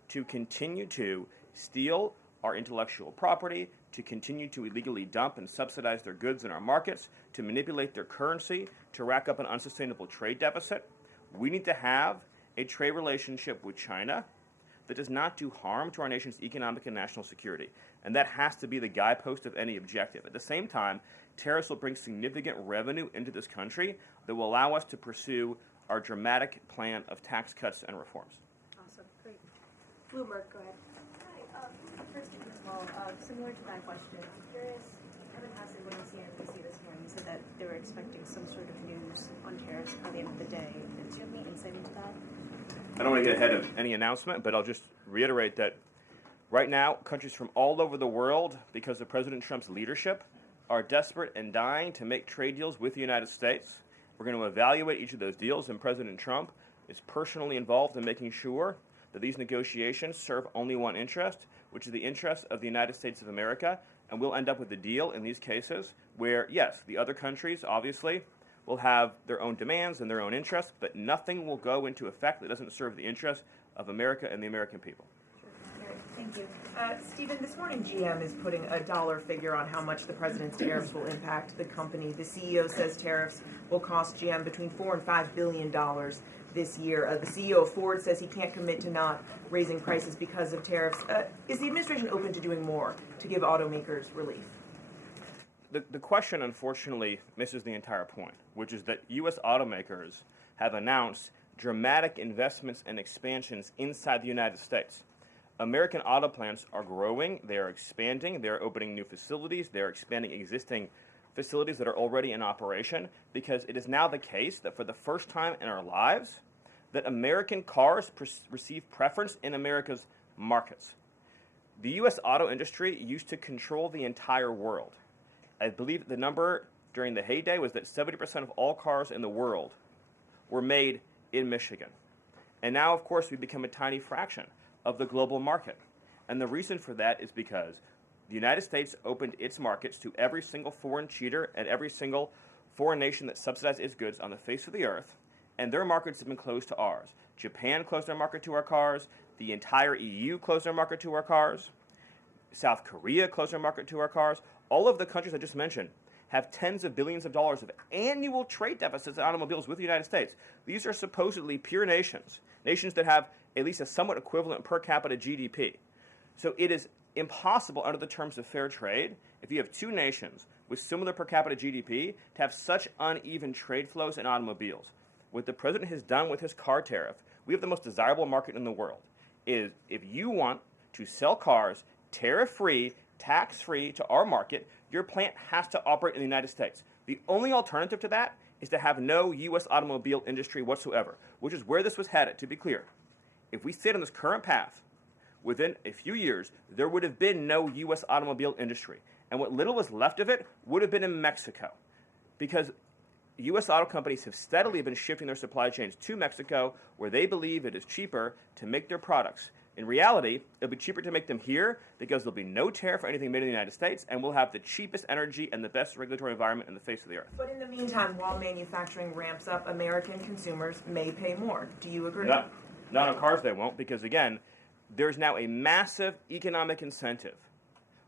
to continue to steal our intellectual property, to continue to illegally dump and subsidize their goods in our markets, to manipulate their currency, to rack up an unsustainable trade deficit. We need to have a trade relationship with China that does not do harm to our nation's economic and national security. And that has to be the guidepost of any objective. At the same time, tariffs will bring significant revenue into this country that will allow us to pursue our dramatic plan of tax cuts and reforms. Awesome. Great. Bloomberg, go ahead. Hi. First, as well, similar to that question, I'm curious, Kevin Hassett went on CNBC this morning, said that they were expecting some sort of news on tariffs by the end of the day. Do you have any insight into that? I don't want to get ahead of any announcement, but I'll just reiterate that right now, countries from all over the world, because of President Trump's leadership, are desperate and dying to make trade deals with the United States. We're going to evaluate each of those deals, and President Trump is personally involved in making sure that these negotiations serve only one interest, which is the interest of the United States of America, and we'll end up with a deal in these cases where, yes, the other countries, obviously, will have their own demands and their own interests, but nothing will go into effect that doesn't serve the interests of America and the American people. Thank you. Stephen, this morning GM is putting a dollar figure on how much the president's tariffs will impact the company. The CEO says tariffs will cost GM between $4 and $5 billion this year. The CEO of Ford says he can't commit to not raising prices because of tariffs. Is the administration open to doing more to give automakers relief? the question, unfortunately, misses the entire point, which is that U.S. automakers have announced dramatic investments and expansions inside the United States. American auto plants are growing, they are expanding, they are opening new facilities, they are expanding existing facilities that are already in operation, because it is now the case that for the first time in our lives, that American cars receive preference in America's markets. The U.S. auto industry used to control the entire world. I believe the number during the heyday was that 70% of all cars in the world were made in Michigan. And now, of course, we've become a tiny fraction of the global market. And the reason for that is because the United States opened its markets to every single foreign cheater and every single foreign nation that subsidized its goods on the face of the earth, and their markets have been closed to ours. Japan closed their market to our cars. The entire EU closed their market to our cars. South Korea closed their market to our cars. All of the countries I just mentioned have tens of billions of dollars of annual trade deficits in automobiles with the United States. These are supposedly pure nations, nations that have at least a somewhat equivalent per capita GDP. So it is impossible under the terms of fair trade, if you have two nations with similar per capita GDP, to have such uneven trade flows in automobiles. What the president has done with his car tariff, we have the most desirable market in the world, is if you want to sell cars tariff-free, tax-free to our market, your plant has to operate in the United States. The only alternative to that is to have no U.S. automobile industry whatsoever, which is where this was headed, to be clear. If we stayed on this current path, within a few years, there would have been no U.S. automobile industry. And what little was left of it would have been in Mexico. Because U.S. auto companies have steadily been shifting their supply chains to Mexico, where they believe it is cheaper to make their products. In reality, it'll be cheaper to make them here because there'll be no tariff for anything made in the United States, and we'll have the cheapest energy and the best regulatory environment in the face of the earth. But in the meantime, while manufacturing ramps up, American consumers may pay more. Do you agree? Not on cars they won't, because again, there's now a massive economic incentive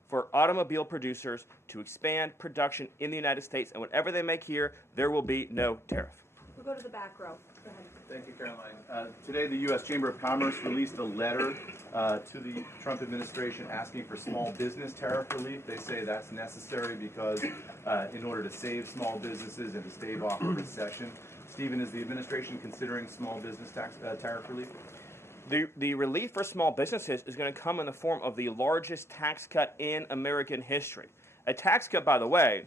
for automobile producers to expand production in the United States, and whatever they make here, there will be no tariff. We'll go to the back row. Go ahead. Thank you, Caroline. Today, the U.S. Chamber of Commerce released a letter to the Trump administration asking for small business tariff relief. They say that's necessary because in order to save small businesses and to stave off a recession. Stephen, is the administration considering small business tariff relief? The relief for small businesses is going to come in the form of the largest tax cut in American history. A tax cut, by the way,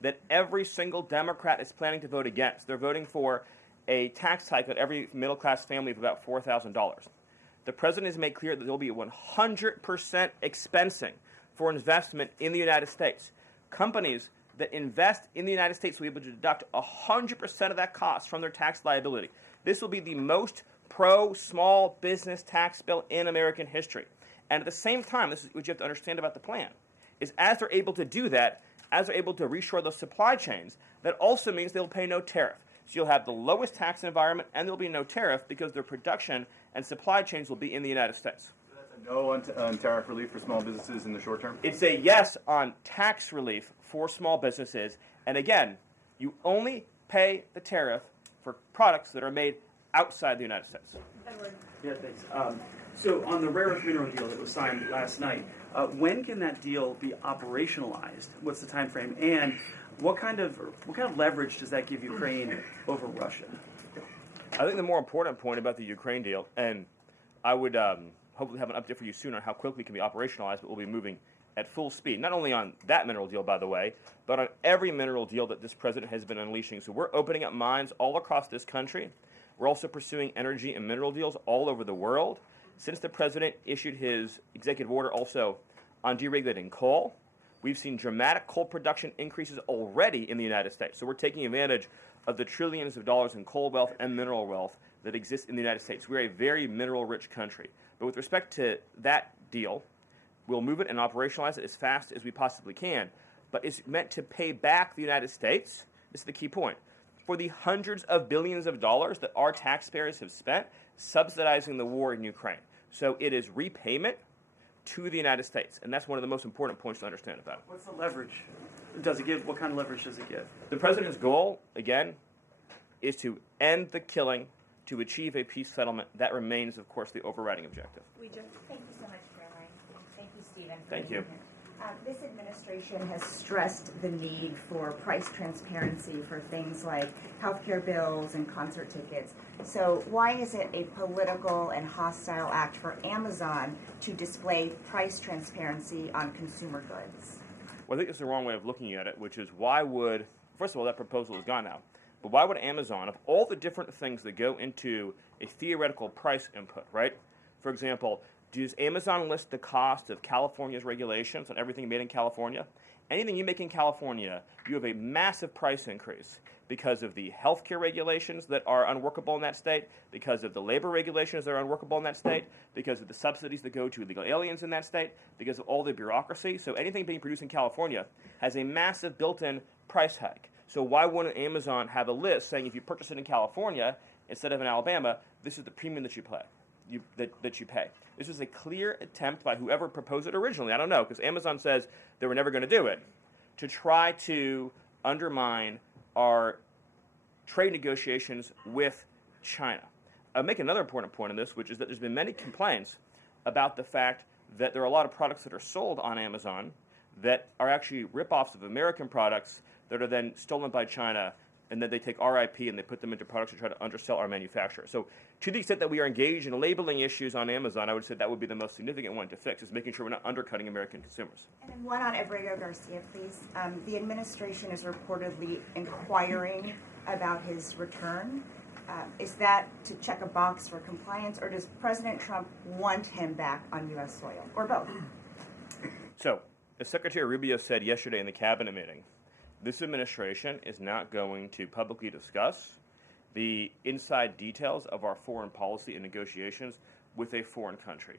that every single Democrat is planning to vote against. They're voting for a tax hike on every middle-class family of about $4,000. The president has made clear that there will be 100% expensing for investment in the United States. Companies that invest in the United States will be able to deduct 100% of that cost from their tax liability. This will be the most pro-small business tax bill in American history. And at the same time, this is what you have to understand about the plan, is as they're able to do that, as they're able to reshore those supply chains, that also means they'll pay no tariff. So you'll have the lowest tax environment, and there'll be no tariff because their production and supply chains will be in the United States. So that's a no on tariff relief for small businesses in the short term? It's a yes on tax relief for small businesses. And again, you only pay the tariff for products that are made outside the United States. Edward. Yeah, thanks. So on the rare earth mineral deal that was signed last night, when can that deal be operationalized? What's the time frame? And what kind of leverage does that give Ukraine over Russia? I think the more important point about the Ukraine deal, and I would hopefully have an update for you soon on how quickly it can be operationalized, but we'll be moving at full speed, not only on that mineral deal, by the way, but on every mineral deal that this president has been unleashing. So we're opening up mines all across this country. We're also pursuing energy and mineral deals all over the world. Since the president issued his executive order also on deregulating coal, we've seen dramatic coal production increases already in the United States. So we're taking advantage of the trillions of dollars in coal wealth and mineral wealth that exists in the United States. We're a very mineral-rich country. But with respect to that deal, we'll move it and operationalize it as fast as we possibly can. But it's meant to pay back the United States. This is the key point. For the hundreds of billions of dollars that our taxpayers have spent subsidizing the war in Ukraine. So it is repayment to the United States, and that's one of the most important points to understand about it. What's the leverage? Does it give? What kind of leverage does it give? The president's goal, again, is to end the killing, to achieve a peace settlement. That remains, of course, the overriding objective. We do. Thank you so much, Caroline. Thank you, Stephen. Thank you. This administration has stressed the need for price transparency for things like healthcare bills and concert tickets. So why is it a political and hostile act for Amazon to display price transparency on consumer goods? Well, I think it's the wrong way of looking at it, which is why would, first of all, that proposal is gone now, but why would Amazon, of all the different things that go into a theoretical price input, right? For example, does Amazon list the cost of California's regulations on everything made in California? Anything you make in California, you have a massive price increase because of the healthcare regulations that are unworkable in that state, because of the labor regulations that are unworkable in that state, because of the subsidies that go to illegal aliens in that state, because of all the bureaucracy. So anything being produced in California has a massive built-in price hike. So why wouldn't Amazon have a list saying if you purchase it in California instead of in Alabama, this is the premium that you pay? That you pay. This is a clear attempt by whoever proposed it originally, I don't know, because Amazon says they were never going to do it, to try to undermine our trade negotiations with China. I'll make another important point on this, which is that there's been many complaints about the fact that there are a lot of products that are sold on Amazon that are actually rip-offs of American products that are then stolen by China, and then they take our IP and they put them into products to try to undersell our manufacturers. So to the extent that we are engaged in labeling issues on Amazon, I would say that would be the most significant one to fix, is making sure we're not undercutting American consumers. And then one on Abrego Garcia, please. The administration is reportedly inquiring about his return. Is that to check a box for compliance, or does President Trump want him back on U.S. soil, or both? So, as Secretary Rubio said yesterday in the cabinet meeting, this administration is not going to publicly discuss the inside details of our foreign policy and negotiations with a foreign country.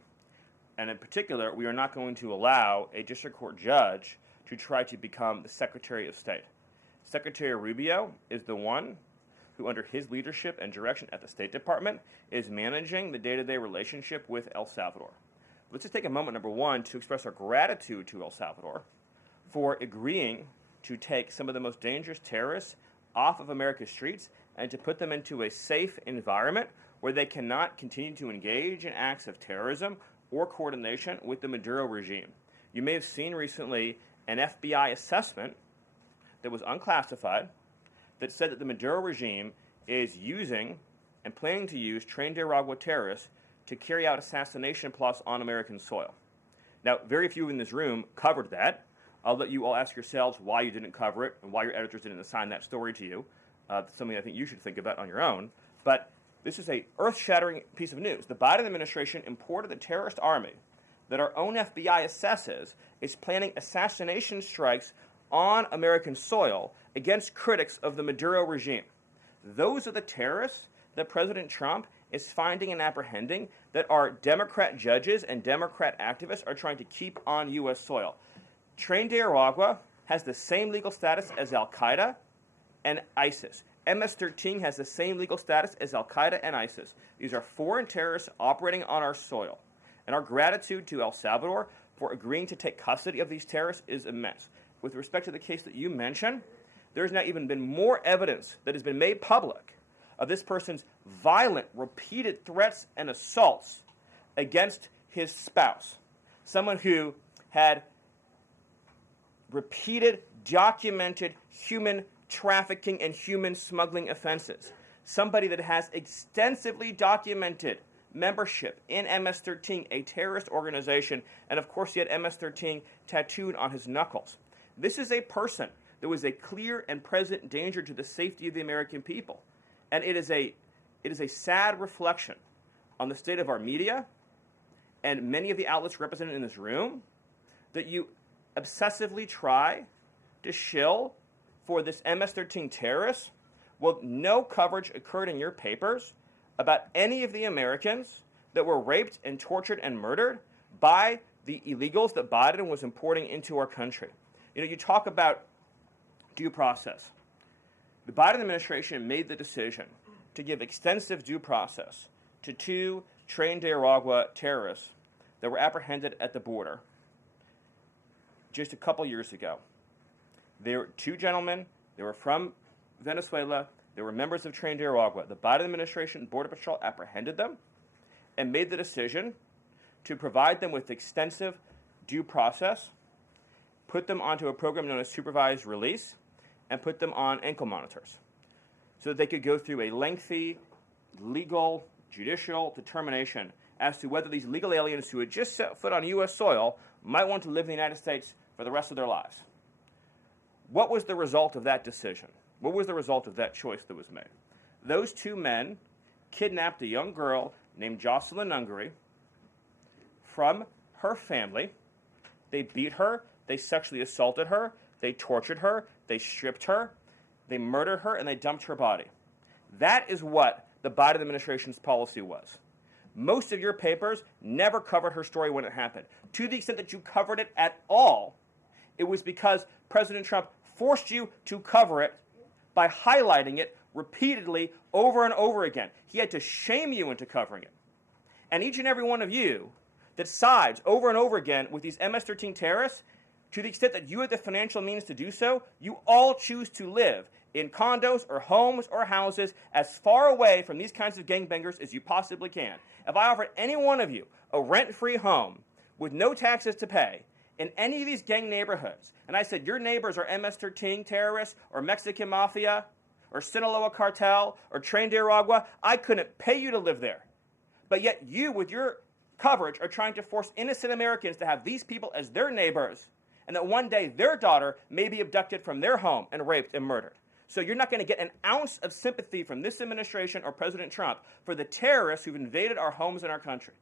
And in particular, we are not going to allow a district court judge to try to become the Secretary of State. Secretary Rubio is the one who, under his leadership and direction at the State Department, is managing the day-to-day relationship with El Salvador. Let's just take a moment, number one, to express our gratitude to El Salvador for agreeing to take some of the most dangerous terrorists off of America's streets and to put them into a safe environment where they cannot continue to engage in acts of terrorism or coordination with the Maduro regime. You may have seen recently an FBI assessment that was unclassified that said that the Maduro regime is using and planning to use trained Aragua terrorists to carry out assassination plots on American soil. Now, very few in this room covered that. I'll let you all ask yourselves why you didn't cover it and why your editors didn't assign that story to you. Something I think you should think about on your own. But this is a earth-shattering piece of news. The Biden administration imported a terrorist army that our own FBI assesses is planning assassination strikes on American soil against critics of the Maduro regime. Those are the terrorists that President Trump is finding and apprehending that our Democrat judges and Democrat activists are trying to keep on U.S. soil. Tren de Aragua has the same legal status as Al-Qaeda and ISIS. MS-13 has the same legal status as Al-Qaeda and ISIS. These are foreign terrorists operating on our soil. And our gratitude to El Salvador for agreeing to take custody of these terrorists is immense. With respect to the case that you mentioned, there's now even been more evidence that has been made public of this person's violent, repeated threats and assaults against his spouse, someone who had repeated, documented human trafficking and human smuggling offenses, somebody that has extensively documented membership in MS-13, a terrorist organization, and of course he had MS-13 tattooed on his knuckles. This is a person that was a clear and present danger to the safety of the American people. And it is a sad reflection on the state of our media and many of the outlets represented in this room that you obsessively try to shill for this MS-13 terrorist. Well, no coverage occurred in your papers about any of the Americans that were raped and tortured and murdered by the illegals that Biden was importing into our country. You know, you talk about due process. The Biden administration made the decision to give extensive due process to two Tren de Aragua terrorists that were apprehended at the border just a couple years ago. They were two gentlemen. They were from Venezuela. They were members of Tren de Aragua. The Biden administration Border Patrol apprehended them and made the decision to provide them with extensive due process put them onto a program known as supervised release, and put them on ankle monitors so that they could go through a lengthy legal, judicial determination as to whether these legal aliens who had just set foot on U.S. soil might want to live in the United States for the rest of their lives. What was the result of that decision? What was the result of that choice that was made? Those two men kidnapped a young girl named Jocelyn Ungary from her family. They beat her, they sexually assaulted her, they tortured her, they stripped her, they murdered her, and they dumped her body. That is what the Biden administration's policy was. Most of your papers never covered her story when it happened. To the extent that you covered it at all, it was because President Trump forced you to cover it by highlighting it repeatedly over and over again. He had to shame you into covering it. And each and every one of you that sides over and over again with these MS-13 terrorists, to the extent that you have the financial means to do so, you all choose to live in condos or homes or houses as far away from these kinds of gangbangers as you possibly can. If I offered any one of you a rent-free home with no taxes to pay in any of these gang neighborhoods, and I said your neighbors are MS-13 terrorists or Mexican mafia or Sinaloa cartel or Tren de Aragua, I couldn't pay you to live there. But yet you, with your coverage, are trying to force innocent Americans to have these people as their neighbors, and that one day their daughter may be abducted from their home and raped and murdered. So you're not going to get an ounce of sympathy from this administration or President Trump for the terrorists who've invaded our homes and our country.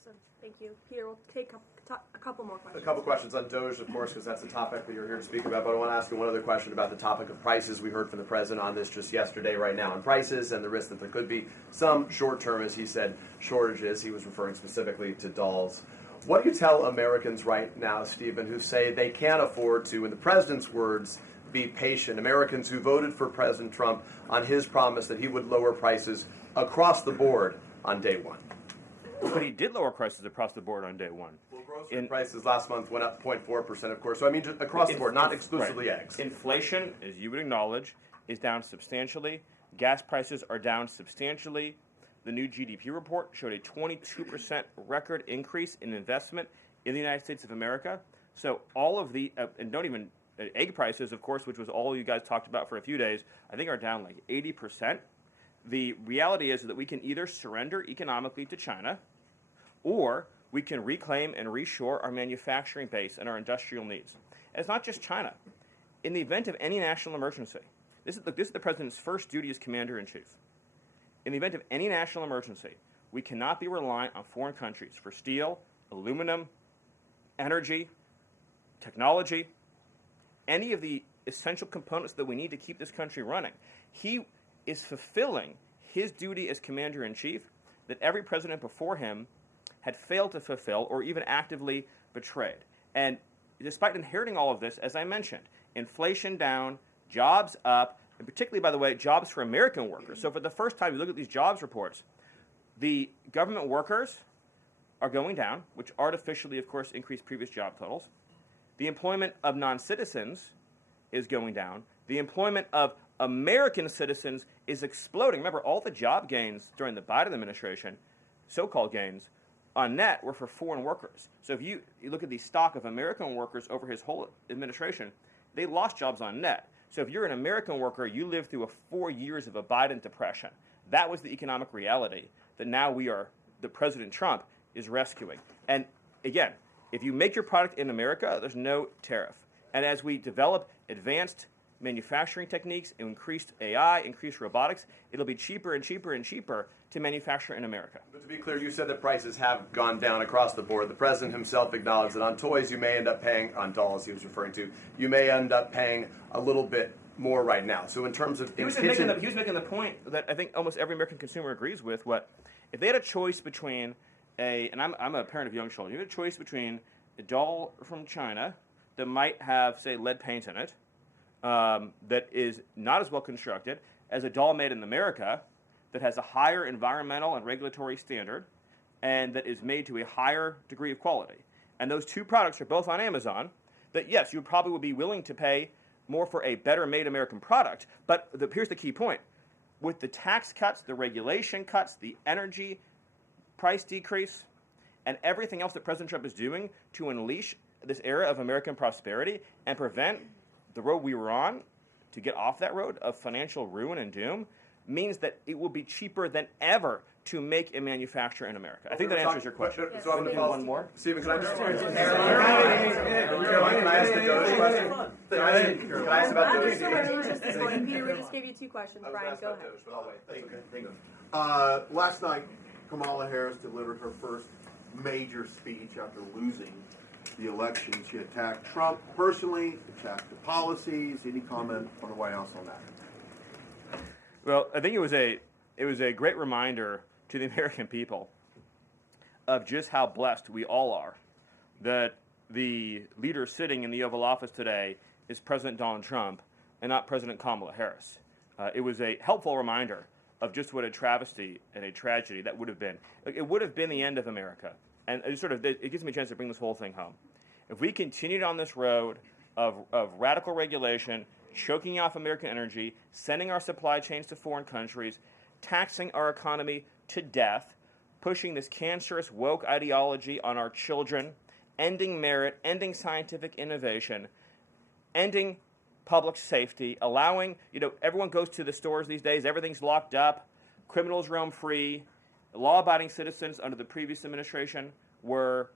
Awesome. Thank you. Peter, we'll take a couple more questions. A couple questions on Doge, of course, because that's the topic that you're here to speak about. But I want to ask you one other question about the topic of prices. We heard from the president on this just yesterday, right now, on prices and the risk that there could be some short-term, as he said, shortages. He was referring specifically to dolls. What do you tell Americans right now, Stephen, who say they can't afford to, in the president's words, be patient? Americans who voted for President Trump on his promise that he would lower prices across the board on day one. But he did lower prices across the board on day one. Well, grocery prices last month went up 0.4%, of course. So I mean, just across the board, not exclusively eggs. Inflation, as you would acknowledge, is down substantially. Gas prices are down substantially. The new GDP report showed a 22% record increase in investment in the United States of America. So all of the, and don't even, egg prices, of course, which was all you guys talked about for a few days, I think are down like 80%. The reality is that we can either surrender economically to China, or we can reclaim and reshore our manufacturing base and our industrial needs. And it's not just China. In the event of any national emergency, this is the president's first duty as commander-in-chief. In the event of any national emergency, we cannot be reliant on foreign countries for steel, aluminum, energy, technology, any of the essential components that we need to keep this country running. He is fulfilling his duty as commander-in-chief that every president before him had failed to fulfill or even actively betrayed. And despite inheriting all of this, as I mentioned, inflation down, jobs up, and particularly, by the way, jobs for American workers. So for the first time, you look at these jobs reports, the government workers are going down, which artificially, of course, increased previous job totals. The employment of non-citizens is going down. The employment of American citizens is exploding. Remember, all the job gains during the Biden administration, so-called gains, on net were for foreign workers. So if you look at the stock of American workers over his whole administration, they lost jobs on net. So if you're an American worker, you lived through 4 years of a Biden depression. That was the economic reality that now that President Trump is rescuing. And again, if you make your product in America, there's no tariff. And as we develop advanced manufacturing techniques, increased AI, increased robotics, it'll be cheaper and cheaper and cheaper to manufacture in America. But to be clear, you said that prices have gone down across the board. The president himself acknowledged that on toys you may end up paying, on dolls he was referring to, you may end up paying a little bit more right now. So in terms of... He was making the point that I think almost every American consumer agrees with, if they had a choice between and I'm a parent of young children, you had a choice between a doll from China that might have, say, lead paint in it, that is not as well constructed as a doll made in America that has a higher environmental and regulatory standard and that is made to a higher degree of quality. And those two products are both on Amazon, that yes, you probably would be willing to pay more for a better made American product, but here's the key point. With the tax cuts, the regulation cuts, the energy price decrease, and everything else that President Trump is doing to unleash this era of American prosperity and prevent the road we were on to get off that road of financial ruin and doom means that it will be cheaper than ever to make and manufacture in America. I think that answers your question. So I'm Can we do one more? Stephen, can I just Caroline, can I ask the Doge question? Can I ask about Doge? Peter, we just gave you 2 questions. Brian, go ahead. Last night, Kamala Harris delivered her first major speech after losing the election. She attacked Trump personally, attacked the policies. Any comment from the White House on that? Well, I think it was a great reminder to the American people of just how blessed we all are that the leader sitting in the Oval Office today is President Donald Trump and not President Kamala Harris. It was a helpful reminder of just what a travesty and a tragedy that would have been. It would have been the end of America. And it gives me a chance to bring this whole thing home. If we continued on this road of radical regulation, choking off American energy, sending our supply chains to foreign countries, taxing our economy to death, pushing this cancerous woke ideology on our children, ending merit, ending scientific innovation, ending public safety, allowing, everyone goes to the stores these days, everything's locked up, criminals roam free, law-abiding citizens under the previous administration were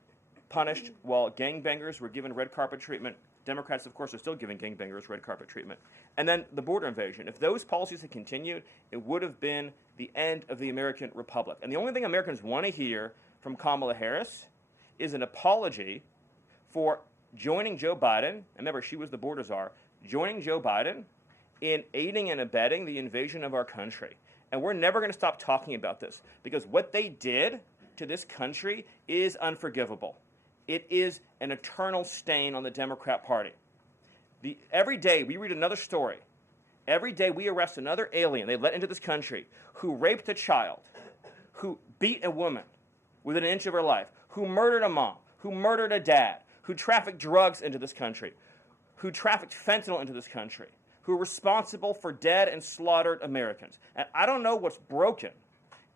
punished while gangbangers were given red carpet treatment. Democrats, of course, are still giving gangbangers red carpet treatment. And then the border invasion. If those policies had continued, it would have been the end of the American Republic. And the only thing Americans want to hear from Kamala Harris is an apology for joining Joe Biden, and remember, she was the border czar, joining Joe Biden in aiding and abetting the invasion of our country. And we're never going to stop talking about this because what they did to this country is unforgivable. It is an eternal stain on the Democrat Party. Every day we read another story. Every day we arrest another alien they let into this country who raped a child, who beat a woman within an inch of her life, who murdered a mom, who murdered a dad, who trafficked drugs into this country, who trafficked fentanyl into this country, who are responsible for dead and slaughtered Americans. And I don't know what's broken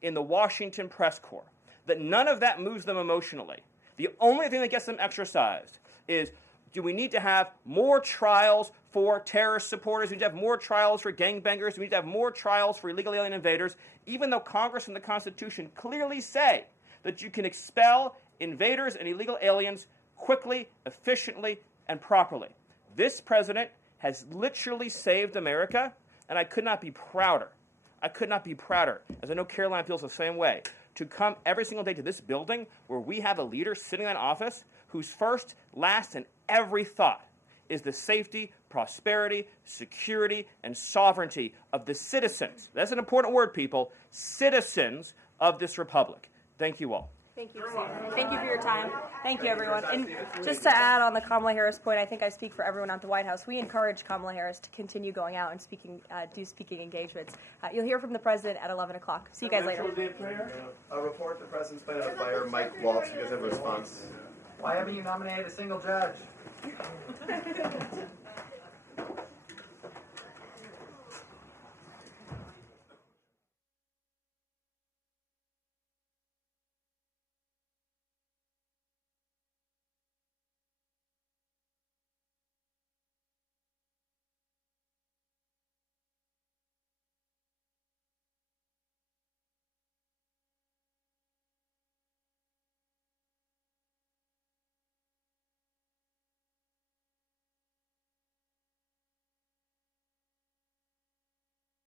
in the Washington press corps, that none of that moves them emotionally. The only thing that gets them exercised is, do we need to have more trials for terrorist supporters? Do we need to have more trials for gangbangers? Do we need to have more trials for illegal alien invaders? Even though Congress and the Constitution clearly say that you can expel invaders and illegal aliens quickly, efficiently, and properly. This president has literally saved America, and I could not be prouder. I could not be prouder, as I know Caroline feels the same way, to come every single day to this building where we have a leader sitting in that office whose first, last, and every thought is the safety, prosperity, security, and sovereignty of the citizens. That's an important word, people. Citizens of this republic. Thank you all. Thank you, Stephen. Thank you for your time. Thank you, everyone. And just to add on the Kamala Harris point, I think I speak for everyone at the White House. We encourage Kamala Harris to continue going out and do speaking engagements. You'll hear from the president at 11 o'clock. See you guys later. A report the president's planning to fire Mike Waltz. You guys have a response? Why haven't you nominated a single judge?